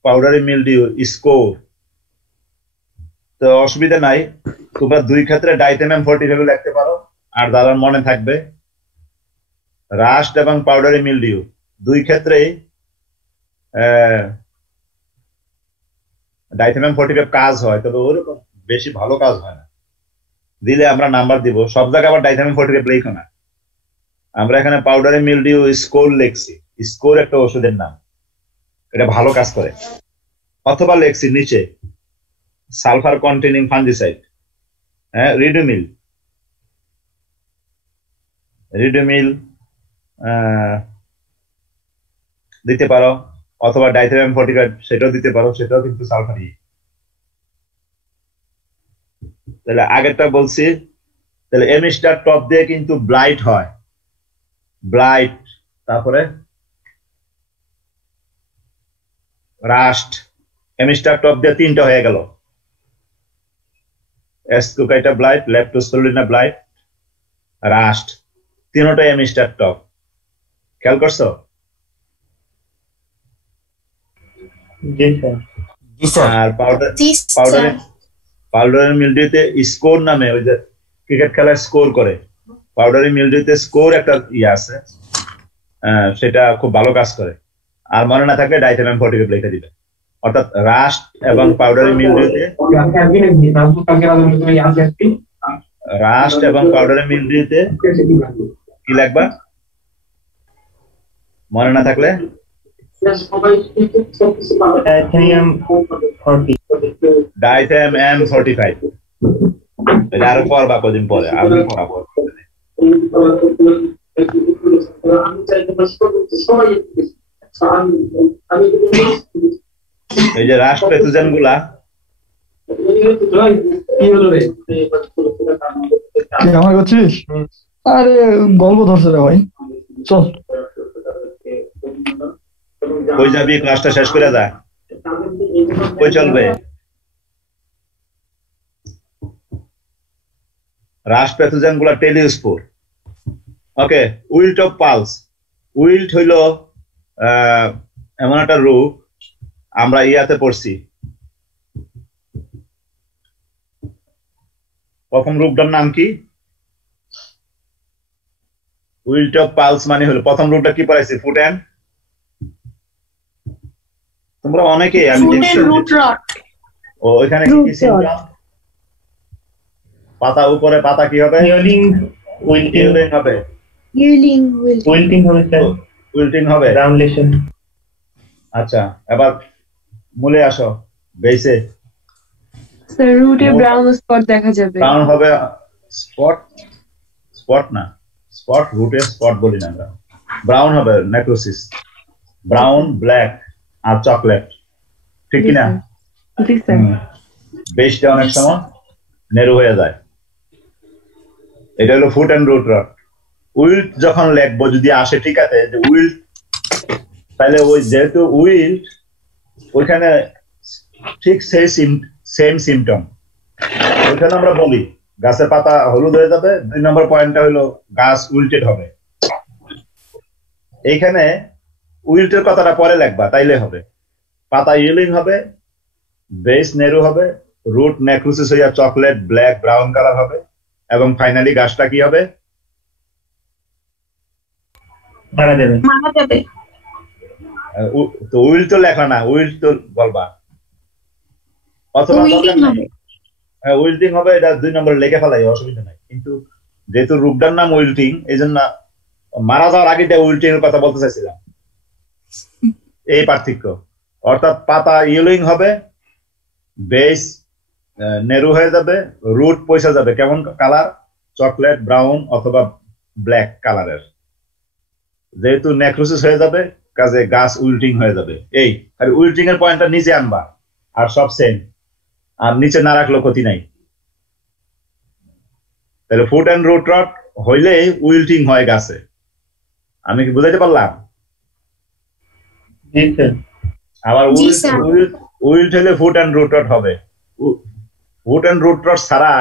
পাউডারি মিলডিউ স্কোর, তো অসুবিধা নাই, তোমরা দুই ক্ষেত্রে ডাইথেনাম 45 লিখতে পারো। আর যারা মনে থাকবে রাস্ট এবং পাউডারি মিলডিউ দুই ক্ষেত্রেই ডাইথেনাম 45 কাজ হয়, তবে ওরকম বেশি ভালো কাজ হয় না। দিলে আমরা নাম্বার দিব, সব জায়গায় আবার ডাইথেনাম 45 লিখো না। আমরা এখানে পাউডারি মিলডিউ স্কোর লিখছি, স্কোর একটা ওষুধের নাম, এটা ভালো কাজ করে। অথবা লিখছি নিচে সালফার কন্টেনিং ফাঙ্গিসাইড, হ্যাঁ, রিডুমিল দিতে পারো, অথবা ডাইথেনাম 45 সেটাও দিতে পারো, সেটাও কিন্তু সালফারই। তাহলে আগেরটা বলছি, তাহলে এমিস্টার টপ দিয়ে কিন্তু ব্লাইট হয়, ব্লাইট, তারপরে রাস্ট, এমিস্টার টপ দিয়ে তিনটা হয়ে গেল, এসকোকাইটা ব্লাইট, লেপ্টোস্পিরুলিনা ব্লাইট, রাস্ট, তিনটাই এমিস্টার টপ। খেয়াল করছো? আর পাউডারি মিলডিউতে স্কোর নামে, ওই যে ক্রিকেট খেলায় স্কোর করে, পাউডারি মিলডিউতে স্কোর একটা ইয়ে আছে, সেটা খুব ভালো কাজ করে। আর মনে না থাকলে ডাইথেনাম 45 লিখে দিবে। অর্থাৎ রাস্ট এবং পাউডারি মিলডিউতে কি লাগবা মনে না থাকলে? ডাইথেনাম 45 এটা আরো পড়বা কদিন পরে, আমি পড়াবো। এই যে রাস্ট প্যাথোজেন গুলা, আমার করছিস? আরে গল্প ধরছে রে ভাই, চল। কই যাবি? ক্লাসটা শেষ করে যা। কই চলবে? রাস্ট প্যাথোজেন গুলা টেলিওস্পোর। ওকে, উইল্ট অফ পালস। উইল্ট হইল এমন একটা রোগ, আমরা ইয়াতে পড়ছি, প্রথম রোগটার নাম কি? উইল্ট অফ পালস মানে হলো প্রথম রোগটা কি পড়াইছি? ফুট অ্যান্ড, তোমরা অনেকে আমি দেখছি ও ওইখানে কি কি সিম্পটম? পাতা উপরে পাতা কি হবে? উইল্টিং হবে, উইল্টিং হবে। আচ্ছা, এবার মূলে আসো, বেসে স্যার রুটে ব্রাউন স্পট দেখা যাবে। ব্রাউন হবে, স্পট, স্পট না, স্পট রুটে স্পট বলি না আমরা। ব্রাউন হবে নেক্রোসিস, ব্রাউন, ব্ল্যাক আর চকলেট, ঠিক কি না? বেসটা অনেক সময় নেরু হয়ে যায়। এটা হলো foot and root rot. Wilt যখন লিখবো যদি আসে, ঠিক আছে, যে উইল্ট, তাহলে ওই যেহেতু উইল্ট ওইখানে ঠিক সেম সিমটম, ওইখানে আমরা বলি গাছের পাতা হলুদ হয়ে যাবে। 2 নম্বর পয়েন্টটা হলো গাছ উইল্টেড হবে। এইখানে উইল্টের কথাটা পরে লিখবা, তাইলে হবে। পাতা ইয়েলিং হবে, বেস নেরু হবে, রুট নেক্রোসিস হইয়া চকলেট, ব্ল্যাক, ব্রাউন কালার হবে, এবং ফাইনালি গাছটা কি হবে? মারা যাবে। তো উইল্ট তো লেখা না, উইল্ট তো বলবা, অথবা উইল্টিং হবে, এটা 2 নম্বর লেখে ফেলাই, অসুবিধা নাই। কিন্তু যেহেতু রূপটার নাম উইল্টিং, এই জন্য মারা যাওয়ার আগে উইল্টিং এর কথা বলতে চাইছিলাম। এই পার্থক্য, অর্থাৎ পাতা ইয়েলোইং হবে, বেস নেরু হয়ে যাবে, রুট পয়সা যাবে কেমন কালার, চকলেট ব্রাউন অথবা ব্ল্যাক কালারের। যেহেতু নেক্রোসিস হয়ে যাবে কাজে গাছ উইল্টিং হয়ে যাবে। এই আর উইল্টিং এর পয়েন্টটা নিচে আনবা, আর সব সেম, আর নিচে না রাখলেও ক্ষতি নাই। তাহলে ফুট এন্ড রুট রট হইলে উইল্টিং হয় গাছে। আমি কি বুঝাইতে পারলাম? আবার উইল্ট হলে ফুট এন্ড রুট রট হবে, ফুট এন্ড রুট রট ছাড়া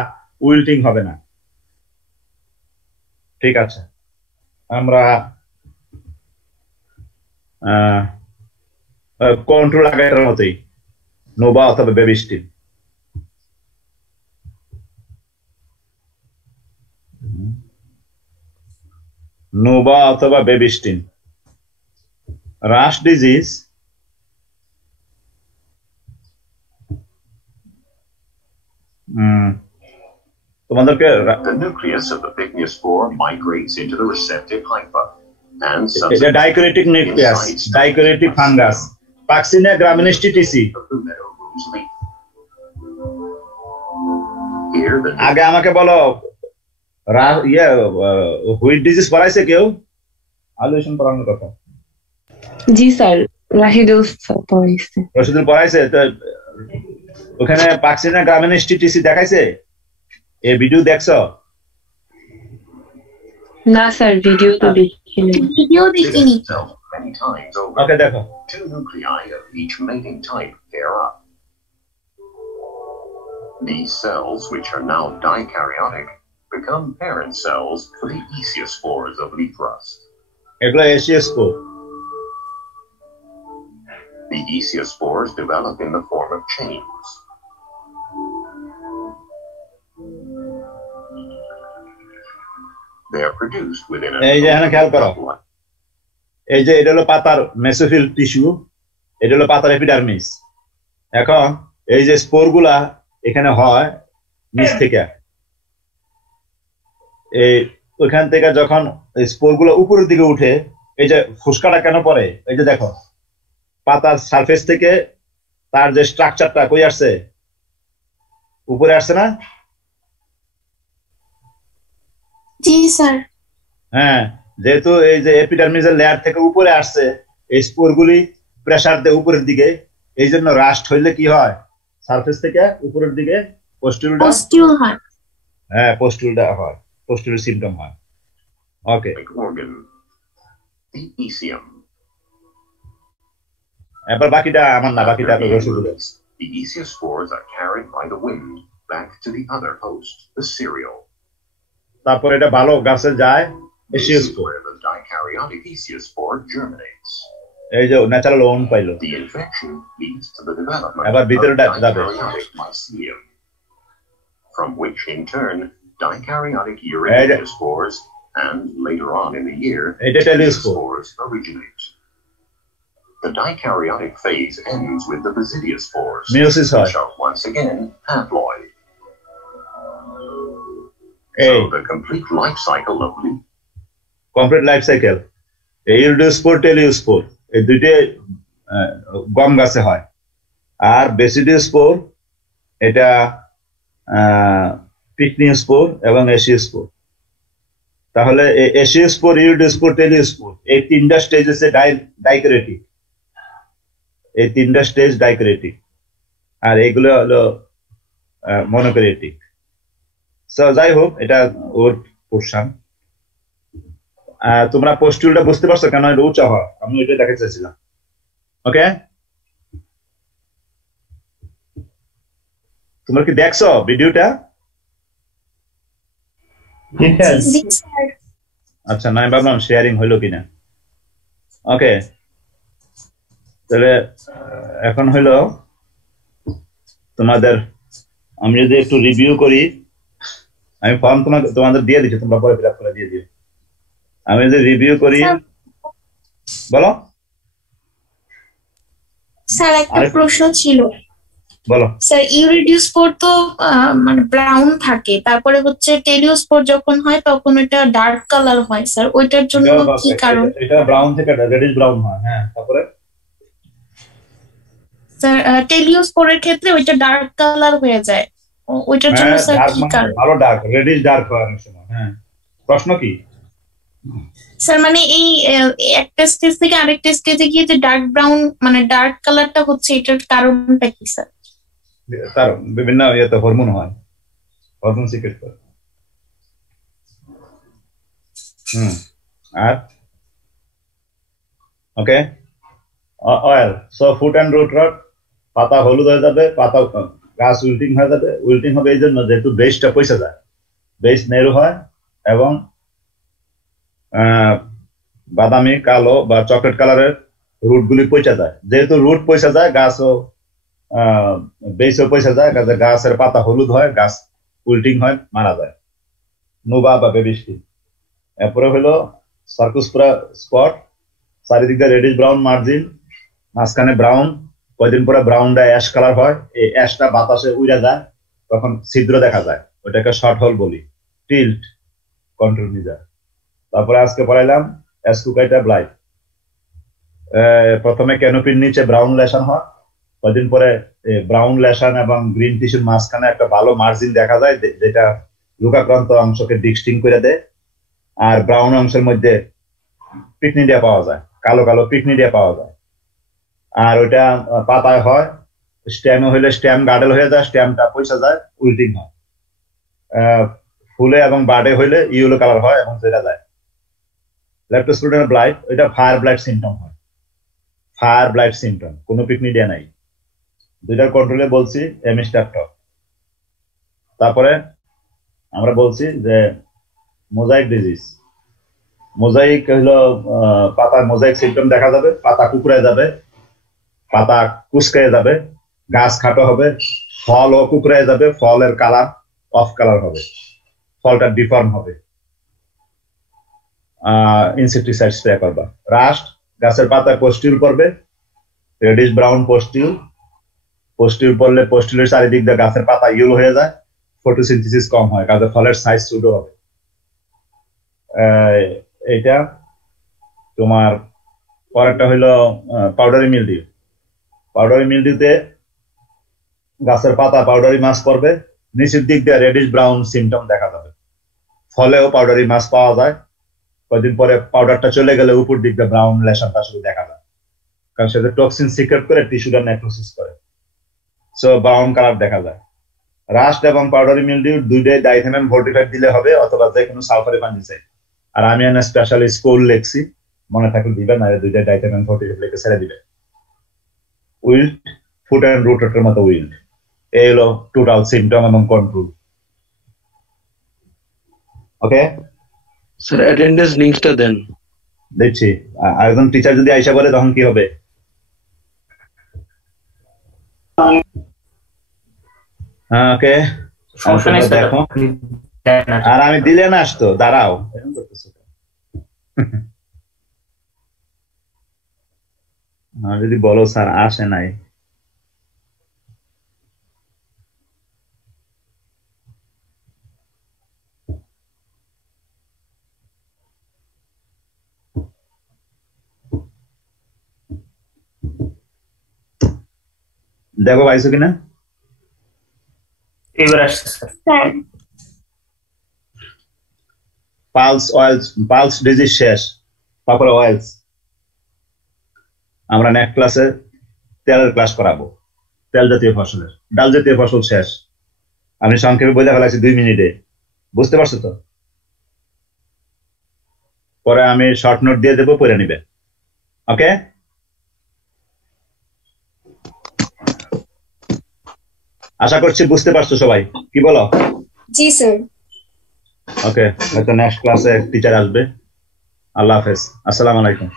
উইল্টিং হবে না। ঠিক আছে, আমরা কন্ট্রোল আগাটার মতোই নোভা অথবা বেবিস্টিন। নোভা অথবা বেবিস্টিন। রাশ ডিজিজ তোমাদেরকে The nucleus of the pycnospore migrates into the receptive hypha and এটা ডাইকোরেটিক নিউক্লিয়াস, ডাইকোরেটিক ফাঙ্গাস, পাক্সিনিয়া গ্রামিনেস্টিটিসি। আগে আমাকে বলো হুইট ডিজিজ পড়াইছে কেউ? আলুশন পড়ানোর কথা। জি স্যার, রাশিদুল স্যার পড়াইছে। রাশিদুল পড়াইছে তো ওখানে পাক্সিনিয়া গ্রামিনেস্টিটিসি দেখাইছে? এই ভিডিও দেখছো? না স্যার, ভিডিও তো দেখিনি। ওকে দেখো। Two nuclei of each mating type pair up. These cells, which are now dikaryotic, become parent cells for the esiospores of leaf rust. এগুলো এসিওস্পোর। The esiospores develop in the form of chains. They are produced within a এই যে এখানে খেয়াল করো, এই যে এটা হলো পাতার মেসোফিল টিস্যু, এটা হলো পাতার এপিডার্মিস। এখন এই যে স্পোর গুলা এখানে হয় নিচ থেকে, এই ওইখান থেকে যখন স্পোর গুলো উপরের দিকে উঠে, এই যে ফুসকাটা কেন পড়ে, এই যে দেখো পাতার সারফেস থেকে তার যে স্ট্রাকচারটা কই আসছে, উপরে আসছে না? জি স্যার। হ্যাঁ, যেহেতু এই যে এপিডার্মিসের লেয়ার থেকে উপরে আসছে, এই স্পোরগুলি প্রেসার দেয় উপরের দিকে, এই জন্য রাস্ট হইলে কি হয়, সারফেস থেকে উপরের দিকে পোস্টিউল হয়। হ্যাঁ, পোস্টিউলটা হয়, পোস্টিউল সিম্পটম হয়। ওকে, The ecium. এবার বাকিটা আমার না, বাকিটা তো রসুল। The esiospores are carried by the wind back to the other host, the cereal. তারপর এটা ভালো গাছে যায়, এসিওস্পোর। The dikaryotic esiospore germinates. এই যে ন্যাচারাল ওন পাইলো। The infection leads to the development এবার ভিতরে of যাবে, dikaryotic mycelium, from which in turn dikaryotic uridospores and later on in the year spores originate. The dikaryotic phase ends with the basidiospores, which are once again haploid. So the complete life cycle of leaf. Complete life cycle. ইরিডোস্পোর, টেলিওস্পোর এই দুইটা গম গাছে হয়, আর বেসিডিওস্পোর এটা পিকনিওস্পোর এবং এসিওস্পোর। তাহলে এসিওস্পোর, ইরিডোস্পোর, টেলিওস্পোর এই তিনটা স্টেজ হচ্ছে ডাইকোরেটিক, এই তিনটা স্টেজ ডাইকোরেটিক, আর এগুলো হলো মনোকোরেটিক। যাই হোক, এটা ওর পোর্শন। তোমরা পোস্টুলটা বুঝতে পারছো কেন এটা উঁচা হয়, আমি ওইটা দেখাতে চাইছিলাম। ওকে, তোমরা কি দেখছো ভিডিওটা? আচ্ছা, না ভাবলাম শেয়ারিং হইলো কিনা। ওকে, তাহলে এখন হইলো তোমাদের, আমি যদি একটু রিভিউ করি, আমি ফর্ম তোমাদের দিয়ে দিচ্ছি, তোমরা পরে ফিল আপ করে দিয়ে দিও। আমি যদি রিভিউ করি, বলো স্যার। একটা প্রশ্ন ছিল, বলো স্যার ইউরিডিওস্পোর তো মানে ব্রাউন থাকে, তারপরে হচ্ছে টেলিওস্পোর যখন হয় তখন ওইটা ডার্ক কালার হয় স্যার, ওইটার জন্য কি কারণ? এটা ব্রাউন থেকে রেডিশ ব্রাউন হয়। হ্যাঁ, তারপরে স্যার টেলিওস্পোরের ক্ষেত্রে ওইটা ডার্ক কালার হয়ে যায়, ওইটার জন্য স্যার কি কারণ? ভালো ডার্ক, রেডিশ ডার্ক হয় অনেক সময়। হ্যাঁ, প্রশ্ন কি স্যার? মানে এই একটা স্টেজ থেকে আরেকটা স্টেজে গিয়ে যে ডার্ক ব্রাউন মানে ডার্ক কালারটা হচ্ছে, এটার কারণটা কি স্যার? তার বিভিন্ন ইয়েতে হরমোন হয়, হরমোন সিক্রেট করে। আর okay, oil. So foot and root rod, পাতা হলুদ হয়ে যাবে, পাতা গাছ উইল্টিং হয়ে যাবে। উইল্টিং হবে এই জন্য যেহেতু বেসটা পয়সা যায়, বেস নেরু হয় এবং বাদামি কালো বা চকলেট কালারের রুট গুলি পয়সা যায়। যেহেতু রুট পয়সা যায়, গাছও বেসও পয়সা যায়, গাছের পাতা হলুদ হয়, গাছ উইল্টিং হয়, মারা যায়। নোভা বা বেবি স্কিন। এরপরে হলো সার্কুসপুরা স্পট, চারিদিক দিয়ে রেডিশ ব্রাউন মার্জিন, মাঝখানে ব্রাউন, কয়দিন পরে ব্রাউনটা অ্যাশ কালার হয়। এই অ্যাশটা বাতাসে উড়ে যায়, তখন ছিদ্র দেখা যায়, ওইটাকে শর্ট হোল বলি। Tilt, control measure. তারপরে আজকে পড়াইলাম অ্যাসকুকাইটা ব্লাইট। প্রথমে ক্যানোপির নিচে ব্রাউন লেশন হয়, কয়দিন পরে ব্রাউন লেশন এবং গ্রিন টিস্যুর মাঝখানে একটা ভালো মার্জিন দেখা যায়, যেটা লুকাক্রান্ত অংশকে ডিস্টিং করে দেয়। আর ব্রাউন অংশের মধ্যে পিকনিডিয়া পাওয়া যায়, কালো কালো পিকনিডিয়া পাওয়া যায়। আর ওইটা পাতায় হয়, স্টেমে হইলে স্টেম গার্ডেল হয়ে যায়, স্টেমটা পয়সা যায়, উইল্টিং হয়। ফুলে এবং বার্ডে হইলে ইয়েলো কালার হয় এবং যেটা যায়। লেপ্টোস্পিরিডম ব্লাইট, ওইটা ফায়ার ব্লাইট সিমটম হয়, ফায়ার ব্লাইট সিমটম, কোনো পিকনিডিয়া নাই। দুইটার কন্ট্রোলে বলছি এমিস্টারটক। তারপরে আমরা বলছি যে মোজাইক ডিজিজ। মোজাইক হলো পাতার মোজাইক সিমটম দেখা যাবে, পাতা কুকুরে যাবে, পাতা কুচকে যাবে, গাছ খাটো হবে, ফলও কুকুরে যাবে, ফলের কালার অফ কালার হবে, ফলটা ডিফর্ম হবে। ইনসেকটিসাইড স্প্রে করবা। রাস্ট, গাছের পাতায় পোস্টিউল পড়বে, রেডিশ ব্রাউন পোস্টিউল। পোস্টিউল পড়লে পোস্টিউলের চারিদিক দিয়ে গাছের পাতা ইয়েলো হয়ে যায়, ফটোসিনথেসিস কম হয়, কাজে ফলের সাইজ ছোট হবে। এটা তোমার পরেরটা হইলো পাউডারি মিলডিউ। পাউডারি মিলডিউতে গাছের পাতা পাউডারি মাছ পড়বে, নিচের দিক দিয়ে রেডিশ ব্রাউন সিমটম দেখা যাবে। ফলেও পাউডারি মাছ পাওয়া যায়, কয়েকদিন পরে পাউডারটা চলে গেলে উপর দিক দিয়ে ব্রাউন লেশনটা শুধু দেখা যায়, কারণ সেটা টক্সিন সিক্রেট করে টিস্যুটা নেক্রোসিস করে, সো ব্রাউন কালার দেখা যায়। রাস্ট এবং পাউডারি মিলডিউ দুইটাই ডাইথেনাম ভোর্টিফাইড দিলে হবে, অথবা যে কোনো সালফারি ফাঙ্গিসাইড। আর আমি এনে স্পেশালি স্কোল লেখছি, মনে থাকলে দিবেন, আর দুইটাই ডাইথেনাম ভোর্টিফাইড লিখে ছেড়ে দিবে। উইল্ট, ফুট অ্যান্ড রুট রটের মতো উইল্ট, এই হলো টোটাল সিমটম এবং কন্ট্রোল। ওকে স্যার, অ্যাটেন্ডেন্স লিংকটা দেন। দেখছি, একজন টিচার যদি আইসা বলে তখন কি হবে? ওকে, দেখো। আর আমি দিলে না আসতো, দাঁড়াও, যদি বলো স্যার আসে নাই, দেখো পাইছো কিনা? এবার আসছে sir. Pulse oils, pulse disease শেষ, তারপরে অয়েলস। আমরা নেক্সট ক্লাসে তেলের ক্লাস করাবো, তেল জাতীয় ফসলের। ডাল জাতীয় ফসল শেষ, আমি সংক্ষেপে বলে ফেলাইছি 2 মিনিটে, বুঝতে পারছো তো? পরে আমি শর্ট নোট দিয়ে দেবো, পড়ে নিবে। ওকে, আশা করছি বুঝতে পারছো সবাই, কি বলো? জি স্যার। ওকে, হয়তো নেক্সট ক্লাসে টিচার আসবে। আল্লাহ হাফেজ, আসসালামু আলাইকুম।